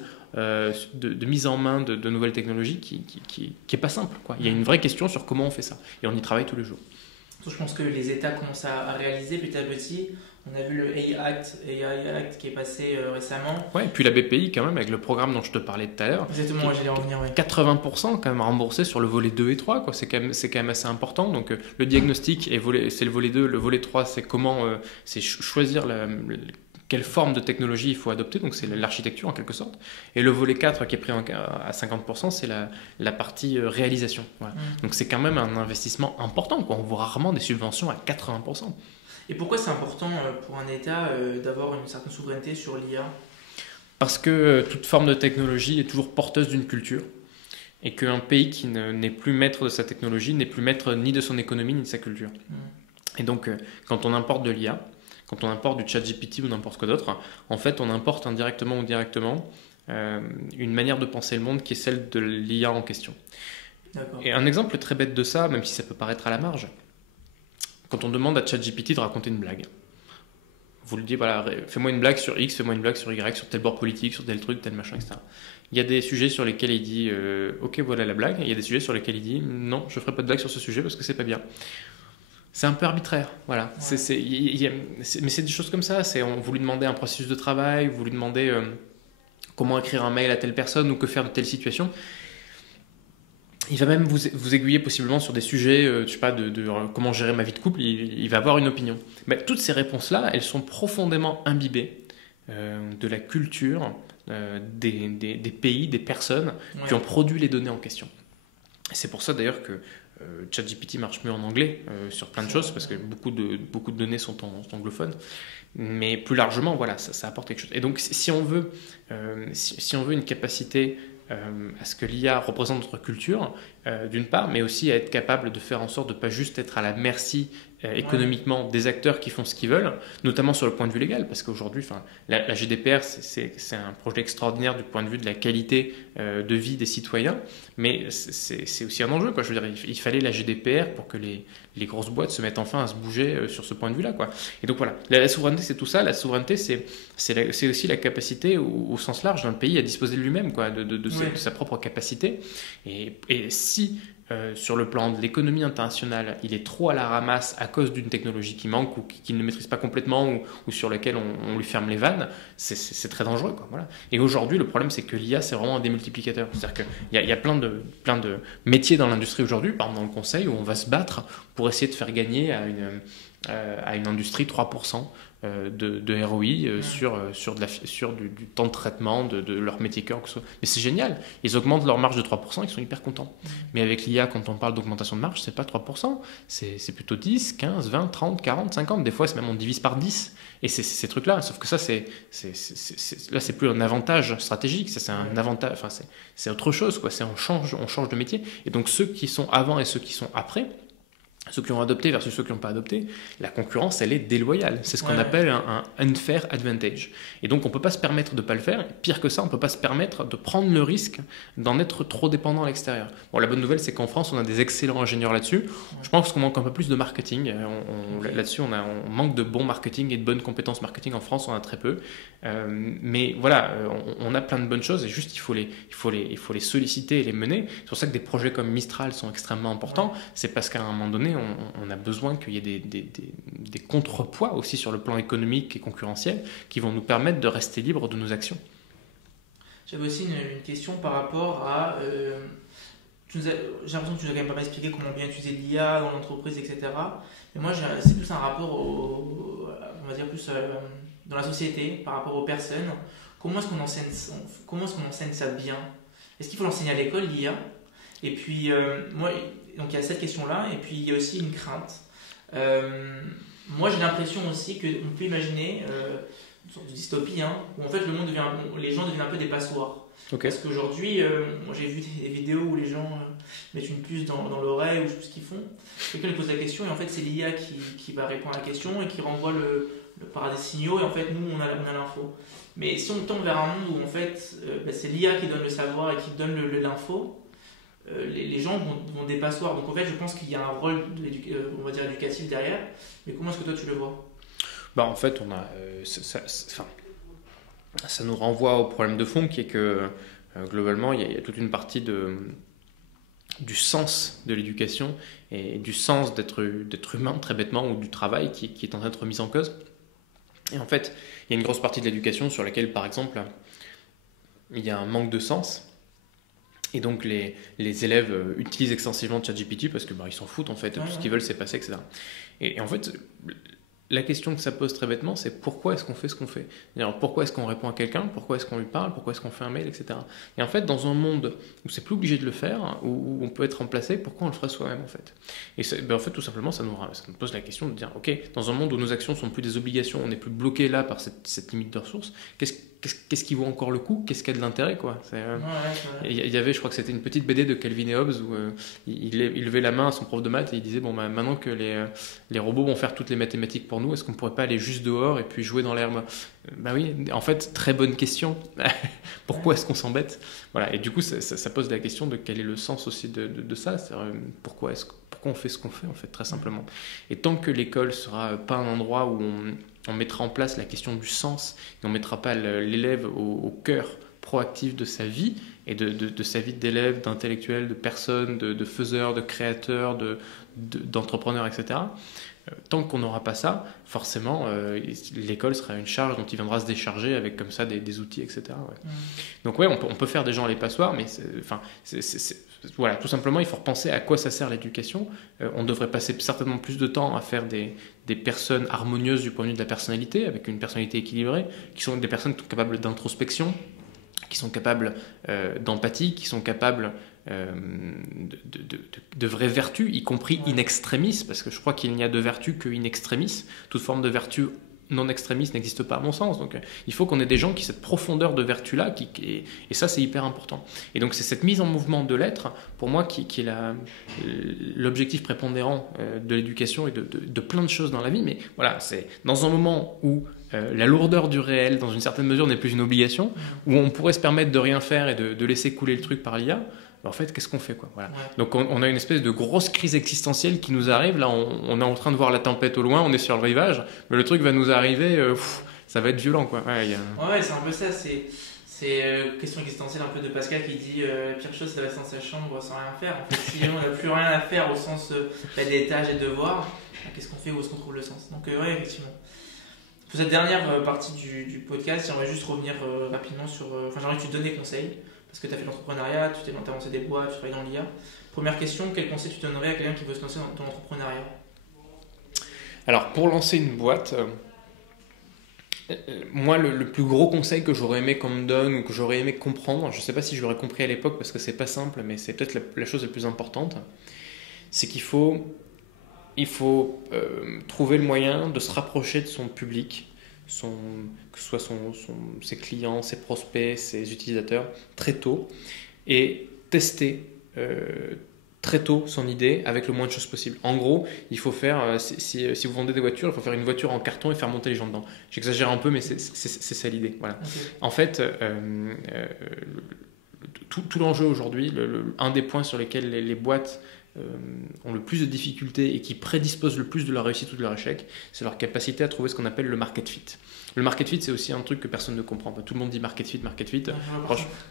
en main de nouvelles technologies qui est pas simple, quoi. Il y a une vraie question sur comment on fait ça et on y travaille tous les jours. Je pense que les États commencent à réaliser petit à petit. On a vu le AI Act qui est passé récemment. Ouais, et puis la BPI quand même avec le programme dont je te parlais tout à l'heure. Exactement, j'allais en venir. 80% quand même remboursé sur le volet 2 et 3, quoi. C'est quand même assez important. Donc le diagnostic c'est le volet 2, le volet 3 c'est comment c'est choisir quelle forme de technologie il faut adopter, donc c'est l'architecture en quelque sorte. Et le volet 4 qui est pris à 50%, c'est la partie réalisation. Voilà. Donc c'est quand même un investissement important, quoi. On voit rarement des subventions à 80%. Et pourquoi c'est important pour un État d'avoir une certaine souveraineté sur l'IA ? Parce que toute forme de technologie est toujours porteuse d'une culture, et qu'un pays qui n'est plus maître de sa technologie n'est plus maître ni de son économie ni de sa culture. Et donc quand on importe de l'IA, quand on importe du ChatGPT ou n'importe quoi d'autre, en fait, on importe indirectement ou directement une manière de penser le monde qui est celle de l'IA en question. D'accord. Et un exemple très bête de ça, même si ça peut paraître à la marge, quand on demande à ChatGPT de raconter une blague, vous lui dites, voilà, fais-moi une blague sur X, fais-moi une blague sur Y, sur tel bord politique, sur tel truc, tel machin, etc. Il y a des sujets sur lesquels il dit ok, voilà la blague, et il y a des sujets sur lesquels il dit non, je ne ferai pas de blague sur ce sujet parce que c'est pas bien. C'est un peu arbitraire, voilà. Ouais. Mais c'est des choses comme ça. Vous lui demandez un processus de travail, vous lui demandez comment écrire un mail à telle personne ou que faire de telle situation. Il va même vous aiguiller possiblement sur des sujets, je sais pas, de comment gérer ma vie de couple. Il va avoir une opinion. Mais toutes ces réponses-là, elles sont profondément imbibées de la culture des pays, des personnes qui ont produit les données en question. Et c'est pour ça d'ailleurs que ChatGPT marche mieux en anglais sur plein de choses parce que beaucoup de données sont anglophones, mais plus largement, voilà, ça apporte quelque chose. Et donc, si on veut une capacité à ce que l'IA représente notre culture, d'une part, mais aussi à être capable de faire en sorte de ne pas juste être à la merci économiquement des acteurs qui font ce qu'ils veulent, notamment sur le point de vue légal, parce qu'aujourd'hui, la GDPR, c'est un projet extraordinaire du point de vue de la qualité de vie des citoyens, mais c'est aussi un enjeu, quoi. Je veux dire, il fallait la GDPR pour que les grosses boîtes se mettent enfin à se bouger sur ce point de vue-là, quoi. Et donc voilà, la souveraineté, c'est tout ça. La souveraineté, c'est aussi la capacité, au sens large, d'un pays à disposer de lui-même, quoi, de sa propre capacité. Et si sur le plan de l'économie internationale, il est trop à la ramasse à cause d'une technologie qui manque ou qu'il ne maîtrise pas complètement ou sur laquelle on lui ferme les vannes, c'est très dangereux, quoi. Voilà. Et aujourd'hui, le problème, c'est que l'IA, c'est vraiment un démultiplicateur. C'est-à-dire qu'il y a plein de métiers dans l'industrie aujourd'hui, par exemple dans le conseil, où on va se battre pour essayer de faire gagner à une industrie 3% de ROI sur du temps de traitement de leur métier cœur. Mais c'est génial, ils augmentent leur marge de 3%, ils sont hyper contents. Mais avec l'IA, quand on parle d'augmentation de marge, c'est pas 3%, c'est plutôt 10, 15, 20, 30, 40, 50, des fois c'est même on divise par 10. Et c'est ces trucs-là, sauf que ça, là, c'est plus un avantage stratégique, ça c'est un avantage, enfin c'est autre chose, quoi. On change de métier. Et donc ceux qui sont avant et ceux qui sont après, ceux qui ont adopté versus ceux qui n'ont pas adopté, la concurrence, elle est déloyale. C'est ce qu'on appelle un unfair advantage. Et donc, on ne peut pas se permettre de ne pas le faire. Pire que ça, on ne peut pas se permettre de prendre le risque d'en être trop dépendant à l'extérieur. Bon, la bonne nouvelle, c'est qu'en France, on a des excellents ingénieurs là-dessus. Je pense qu'on manque un peu plus de marketing. Là-dessus, on manque de bon marketing et de bonnes compétences marketing. En France, on en a très peu. Mais voilà, on a plein de bonnes choses et juste, il faut les solliciter et les mener. C'est pour ça que des projets comme Mistral sont extrêmement importants. C'est parce qu'à un moment donné, on a besoin qu'il y ait des contrepoids aussi sur le plan économique et concurrentiel qui vont nous permettre de rester libres de nos actions. J'avais aussi une question par rapport à... j'ai l'impression que tu nous as quand même pas mal expliqué comment bien utiliser l'IA dans l'entreprise, etc. Mais moi, c'est plus un rapport on va dire plus dans la société, par rapport aux personnes. Comment est-ce qu'on enseigne ça bien? Est-ce qu'il faut l'enseigner à l'école, l'IA? Et puis, moi... Donc il y a cette question-là, et puis il y a aussi une crainte. Moi j'ai l'impression aussi qu'on peut imaginer une sorte de dystopie, où en fait les gens deviennent un peu des passoires. Okay. Parce qu'aujourd'hui, moi j'ai vu des vidéos où les gens mettent une puce dans l'oreille ou je sais plus ce qu'ils font. Quelqu'un lui pose la question et en fait c'est l'IA qui va répondre à la question et qui renvoie par des signaux et en fait nous on a l'info. Mais si on tombe vers un monde où en fait c'est l'IA qui donne le savoir et qui donne l'info, les gens vont des passoires. Donc en fait, je pense qu'il y a un rôle on va dire éducatif derrière. Mais comment est-ce que toi tu le vois? En fait, on a ça nous renvoie au problème de fond qui est que globalement, il y a toute une partie du sens de l'éducation et du sens d'être humain, très bêtement, ou du travail qui est en train d'être mis en cause. Et en fait, il y a une grosse partie de l'éducation sur laquelle, par exemple, il y a un manque de sens. Et donc les élèves utilisent extensivement ChatGPT parce que ils s'en foutent en fait, tout ce qu'ils veulent c'est passer, etc. Et en fait, la question que ça pose très bêtement, c'est pourquoi est-ce qu'on fait ce qu'on fait? C'est-à-dire, pourquoi est-ce qu'on répond à quelqu'un? Pourquoi est-ce qu'on lui parle? Pourquoi est-ce qu'on fait un mail, etc. Et en fait, dans un monde où c'est plus obligé de le faire, où on peut être remplacé, pourquoi on le ferait soi-même en fait? Et en fait, tout simplement, ça nous pose la question de dire, ok, dans un monde où nos actions sont plus des obligations, on n'est plus bloqué là par cette limite de ressources, qu'est-ce qui vaut encore le coup? Qu'est-ce qui a de l'intérêt, quoi? Il y avait, je crois que c'était une petite BD de Calvin et Hobbes où il levait la main à son prof de maths et il disait maintenant que les robots vont faire toutes les mathématiques pour nous, est-ce qu'on pourrait pas aller juste dehors et puis jouer dans l'herbe? Oui, en fait, très bonne question. Pourquoi est-ce qu'on s'embête? Voilà. Et du coup, ça pose la question de quel est le sens aussi de ça. Pourquoi on fait ce qu'on fait, en fait, très simplement. Et tant que l'école sera pas un endroit où on mettra en place la question du sens et on ne mettra pas l'élève au cœur proactif de sa vie et de sa vie d'élève, d'intellectuel, de personne, de faiseur, de créateur, d'entrepreneur, etc. Tant qu'on n'aura pas ça, forcément, l'école sera une charge dont il viendra se décharger avec comme ça des outils, etc. Ouais. Donc ouais, on peut faire des gens les passoires, mais voilà, tout simplement, il faut repenser à quoi ça sert l'éducation. On devrait passer certainement plus de temps à faire des personnes harmonieuses du point de vue de la personnalité, avec une personnalité équilibrée, qui sont des personnes qui sont capables d'introspection, qui sont capables d'empathie, qui sont capables de vraies vertus, y compris in extremis, parce que je crois qu'il n'y a de vertu que in extremis. Toute forme de vertu non extrémistes n'existe pas à mon sens. Donc il faut qu'on ait des gens qui aient cette profondeur de vertu-là, et ça c'est hyper important. Et donc c'est cette mise en mouvement de l'être, pour moi, qui est l'objectif prépondérant de l'éducation et de plein de choses dans la vie. Mais voilà, c'est dans un moment où la lourdeur du réel, dans une certaine mesure, n'est plus une obligation, où on pourrait se permettre de rien faire et de laisser couler le truc par l'IA. En fait, qu'est-ce qu'on fait, quoi, voilà. Ouais. Donc on a une espèce de grosse crise existentielle qui nous arrive. Là, on est en train de voir la tempête au loin, on est sur le rivage, mais le truc va nous arriver, ça va être violent, quoi. Ouais, c'est un peu ça. C'est question existentielle un peu de Pascal qui dit la pire chose, c'est de rester dans sa chambre sans rien faire. En fait, si on n'a plus rien à faire au sens des tâches et devoirs, qu'est-ce qu'on fait, où est-ce qu'on trouve le sens? Donc ouais, effectivement. Pour cette dernière partie du podcast, j'aimerais juste revenir rapidement sur... j'aimerais que tu donnes des conseils. Parce que tu as fait l'entrepreneuriat, tu t'es lancé des boîtes, tu travailles dans l'IA. Première question, quel conseil tu donnerais à quelqu'un qui veut se lancer dans l'entrepreneuriat? Alors, pour lancer une boîte, moi, le plus gros conseil que j'aurais aimé qu'on me donne ou que j'aurais aimé comprendre, je ne sais pas si je l'aurais compris à l'époque parce que c'est pas simple, mais c'est peut-être la chose la plus importante, c'est qu'il faut trouver le moyen de se rapprocher de son public, que ce soit ses clients, ses prospects, ses utilisateurs, très tôt, et tester très tôt son idée avec le moins de choses possible. En gros, il faut faire, si vous vendez des voitures, il faut faire une voiture en carton et faire monter les gens dedans. J'exagère un peu, mais c'est ça l'idée. Voilà. Okay. En fait, tout l'enjeu aujourd'hui, un des points sur lesquels les boîtes ont le plus de difficultés et qui prédisposent le plus de leur réussite ou de leur échec, c'est leur capacité à trouver ce qu'on appelle le market fit. Le market fit, c'est aussi un truc que personne ne comprend. Tout le monde dit market fit.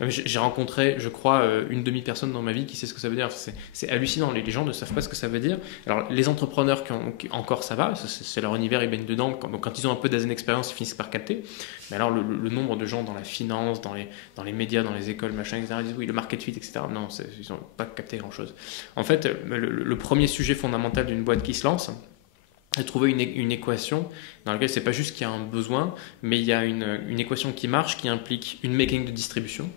J'ai rencontré, je crois, une demi-personne dans ma vie qui sait ce que ça veut dire. C'est hallucinant. Les gens ne savent pas ce que ça veut dire. Alors, les entrepreneurs qui encore ça va, c'est leur univers, ils baignent dedans. Donc, quand ils ont un peu d'années d'expérience, ils finissent par capter. Mais alors, le nombre de gens dans la finance, dans les médias, dans les écoles, machin, etc., ils disent oui, le market fit, etc. Non, ils n'ont pas capté grand-chose. En fait, le premier sujet fondamental d'une boîte qui se lance, c'est trouver une équation dans laquelle c'est pas juste qu'il y a un besoin, mais il y a une équation qui marche, qui implique une mécanique de distribution,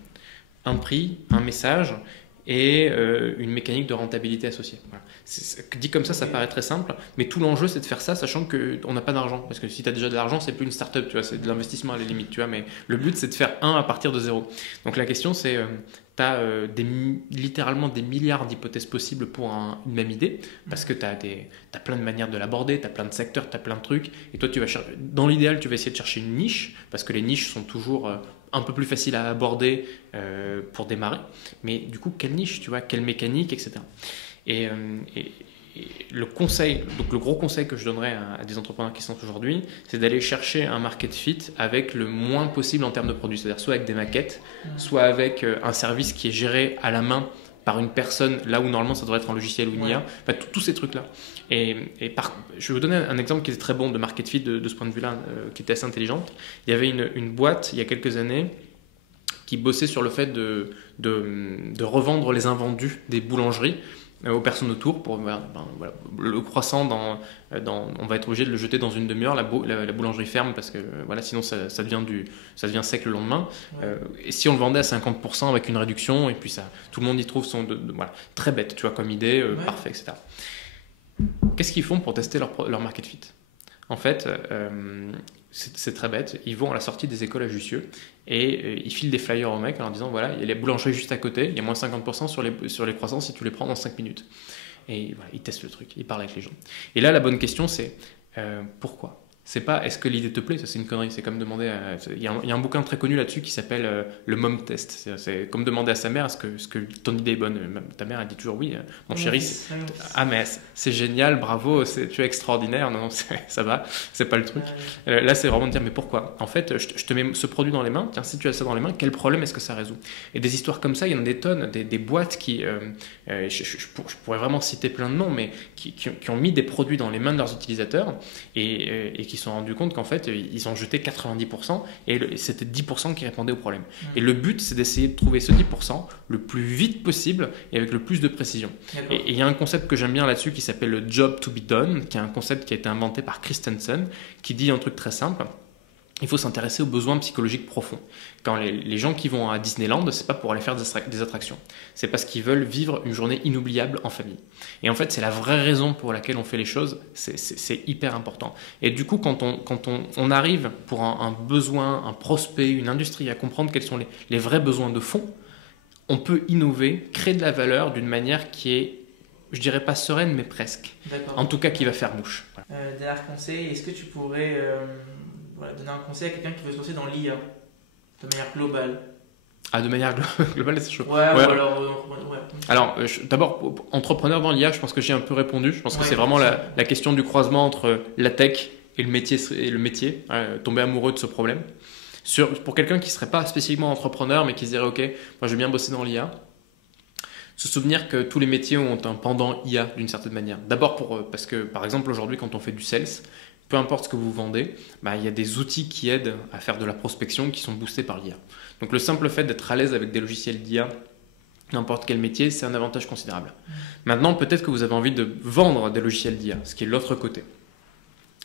un prix, un message et une mécanique de rentabilité associée. Voilà. Dit comme ça paraît très simple, mais tout l'enjeu c'est de faire ça sachant qu'on n'a pas d'argent. Parce que si tu as déjà de l'argent, c'est plus une start-up, tu vois, c'est de l'investissement à la limite, tu vois, mais le but c'est de faire 1 à partir de 0. Donc la question c'est... tu as littéralement des milliards d'hypothèses possibles pour une même idée, parce que tu as plein de manières de l'aborder, tu as plein de secteurs, tu as plein de trucs, et toi, dans l'idéal, tu vas essayer de chercher une niche, parce que les niches sont toujours un peu plus faciles à aborder pour démarrer, mais du coup, quelle niche, tu vois, quelle mécanique, etc. Et le conseil, donc le gros conseil que je donnerais à des entrepreneurs qui sont aujourd'hui, c'est d'aller chercher un market fit avec le moins possible en termes de produits, c'est-à-dire soit avec des maquettes, soit avec un service qui est géré à la main par une personne, là où normalement ça devrait être un logiciel ou une IA, enfin, tous ces trucs-là. Je vais vous donner un exemple qui est très bon de market fit de ce point de vue-là, qui était assez intelligente. Il y avait une boîte, il y a quelques années, qui bossait sur le fait de revendre les invendus des boulangeries aux personnes autour pour le croissant on va être obligé de le jeter dans une demi-heure, la boulangerie ferme parce que sinon ça devient sec le lendemain. Et si on le vendait à 50% avec une réduction et puis ça, tout le monde y trouve très bête, tu vois, comme idée, parfait, etc. Qu'est-ce qu'ils font pour tester leur market fit? En fait, c'est très bête. Ils vont à la sortie des écoles à Jussieu et ils filent des flyers aux mecs en leur disant voilà, il y a les boulangeries juste à côté, il y a moins 50% sur les croissants si tu les prends dans 5 minutes. Et voilà, ils testent le truc, ils parlent avec les gens. Et là, la bonne question, c'est pourquoi? C'est pas est-ce que l'idée te plaît, ça c'est une connerie, c'est comme demander il y a un bouquin très connu là-dessus qui s'appelle le mom test, c'est comme demander à sa mère est-ce que ton idée est bonne, ta mère elle dit toujours oui, mon chéri, mais c'est génial, bravo, tu es extraordinaire, non ça va, c'est pas le truc. Là c'est vraiment de dire mais pourquoi? En fait je te mets ce produit dans les mains, tiens, si tu as ça dans les mains, quel problème est-ce que ça résout? Et des histoires comme ça, il y en a des tonnes, des boîtes qui je pourrais vraiment citer plein de noms, mais qui ont mis des produits dans les mains de leurs utilisateurs et qui se sont rendus compte qu'en fait ils ont jeté 90% et c'était 10% qui répondaient au problème. Et le but c'est d'essayer de trouver ce 10% le plus vite possible et avec le plus de précision. Et il y a un concept que j'aime bien là-dessus qui s'appelle le job to be done, qui est un concept qui a été inventé par Christensen, qui dit un truc très simple. il faut s'intéresser aux besoins psychologiques profonds. Quand les gens qui vont à Disneyland, c'est pas pour aller faire des attractions, c'est parce qu'ils veulent vivre une journée inoubliable en famille. Et en fait, c'est la vraie raison pour laquelle on fait les choses, c'est hyper important. Et du coup, quand on arrive pour un besoin, un prospect, une industrie, à comprendre quels sont les vrais besoins de fond, on peut innover, créer de la valeur d'une manière qui est, je dirais pas sereine, mais presque. D'accord. En tout cas, qui va faire mouche. Dernier conseil, est-ce que tu pourrais donner un conseil à quelqu'un qui veut se lancer dans l'IA de manière globale? Ah, de manière globale, c'est chaud. Ouais, Ouais. ou alors. Alors, d'abord, entrepreneur dans l'IA, je pense que j'ai un peu répondu. Je pense que Ouais, c'est vraiment la question du croisement entre la tech et le métier, tomber amoureux de ce problème. Pour quelqu'un qui ne serait pas spécifiquement entrepreneur, mais qui se dirait, OK, moi je veux bien bosser dans l'IA, se souvenir que tous les métiers ont un pendant IA d'une certaine manière. D'abord parce que, par exemple, aujourd'hui, quand on fait du sales, peu importe ce que vous vendez, il y a des outils qui aident à faire de la prospection qui sont boostés par l'IA. Donc le simple fait d'être à l'aise avec des logiciels d'IA, n'importe quel métier, c'est un avantage considérable. Maintenant, peut-être que vous avez envie de vendre des logiciels d'IA, ce qui est l'autre côté.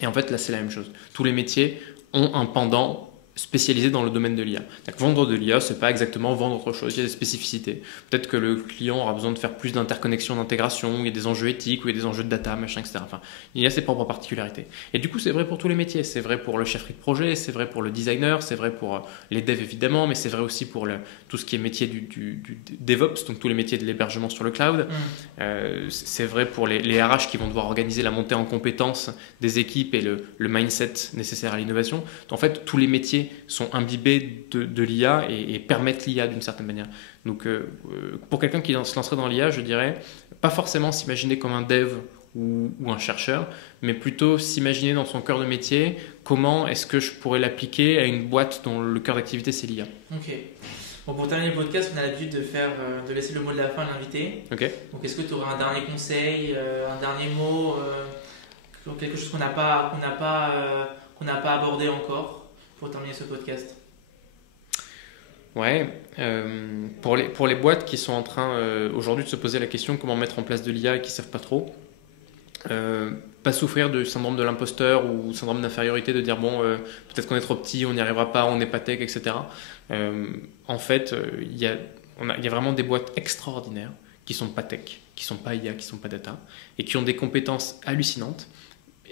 Et en fait, là, c'est la même chose. Tous les métiers ont un pendant spécialisé dans le domaine de l'IA. Donc, vendre de l'IA, c'est pas exactement vendre autre chose, il y a des spécificités. Peut-être que le client aura besoin de faire plus d'interconnexion, d'intégration, il y a des enjeux éthiques, ou il y a des enjeux de data, machin, etc. Enfin, il y a ses propres particularités. Et du coup, c'est vrai pour tous les métiers. C'est vrai pour le chefferie de projet, c'est vrai pour le designer, c'est vrai pour les devs évidemment, mais c'est vrai aussi pour tout ce qui est métier du DevOps, donc tous les métiers de l'hébergement sur le cloud. C'est vrai pour les RH qui vont devoir organiser la montée en compétences des équipes et le mindset nécessaire à l'innovation. En fait, tous les métiers sont imbibés de l'IA et permettent l'IA d'une certaine manière. Donc, pour quelqu'un qui se lancerait dans l'IA, je dirais, pas forcément s'imaginer comme un dev ou un chercheur, mais plutôt s'imaginer dans son cœur de métier, comment est-ce que je pourrais l'appliquer à une boîte dont le cœur d'activité c'est l'IA. Ok. Bon, pour terminer le podcast, on a l'habitude de laisser le mot de la fin à l'invité. Ok. Donc, est-ce que tu aurais un dernier conseil, un dernier mot, quelque chose qu'on n'a pas abordé encore pour terminer ce podcast? Ouais, pour les boîtes qui sont en train aujourd'hui de se poser la question comment mettre en place de l'IA et qui ne savent pas trop, pas souffrir du syndrome de l'imposteur ou syndrome d'infériorité de dire bon, peut-être qu'on est trop petit, on n'y arrivera pas, on n'est pas tech, etc. En fait, il y a vraiment des boîtes extraordinaires qui ne sont pas tech, qui ne sont pas IA, qui ne sont pas data et qui ont des compétences hallucinantes.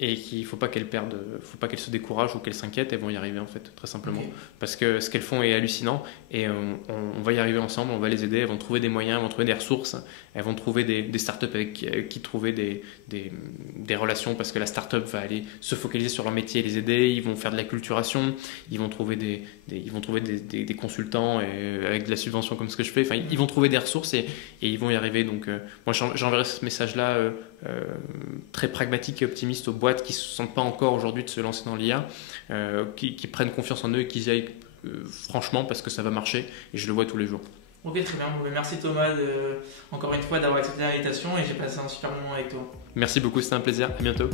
Et qu'il ne faut pas qu'elles perdent, faut pas qu'elles se découragent ou qu'elles s'inquiètent, elles vont y arriver en fait, très simplement. Okay. Parce que ce qu'elles font est hallucinant et on va y arriver ensemble, on va les aider, elles vont trouver des moyens, elles vont trouver des ressources, elles vont trouver des startups avec qui trouver des relations parce que la startup va aller se focaliser sur leur métier et les aider, ils vont faire de la culturation, ils vont trouver des consultants avec de la subvention comme ce que je fais, enfin, ils vont trouver des ressources et ils vont y arriver. Donc moi j'enverrai ce message-là très pragmatique et optimiste aux boîtes qui ne se sentent pas encore aujourd'hui de se lancer dans l'IA, qui prennent confiance en eux et qui y aillent franchement parce que ça va marcher et je le vois tous les jours. Ok, très bien. Merci Thomas encore une fois d'avoir accepté l'invitation et j'ai passé un super moment avec toi. Merci beaucoup, c'était un plaisir. À bientôt.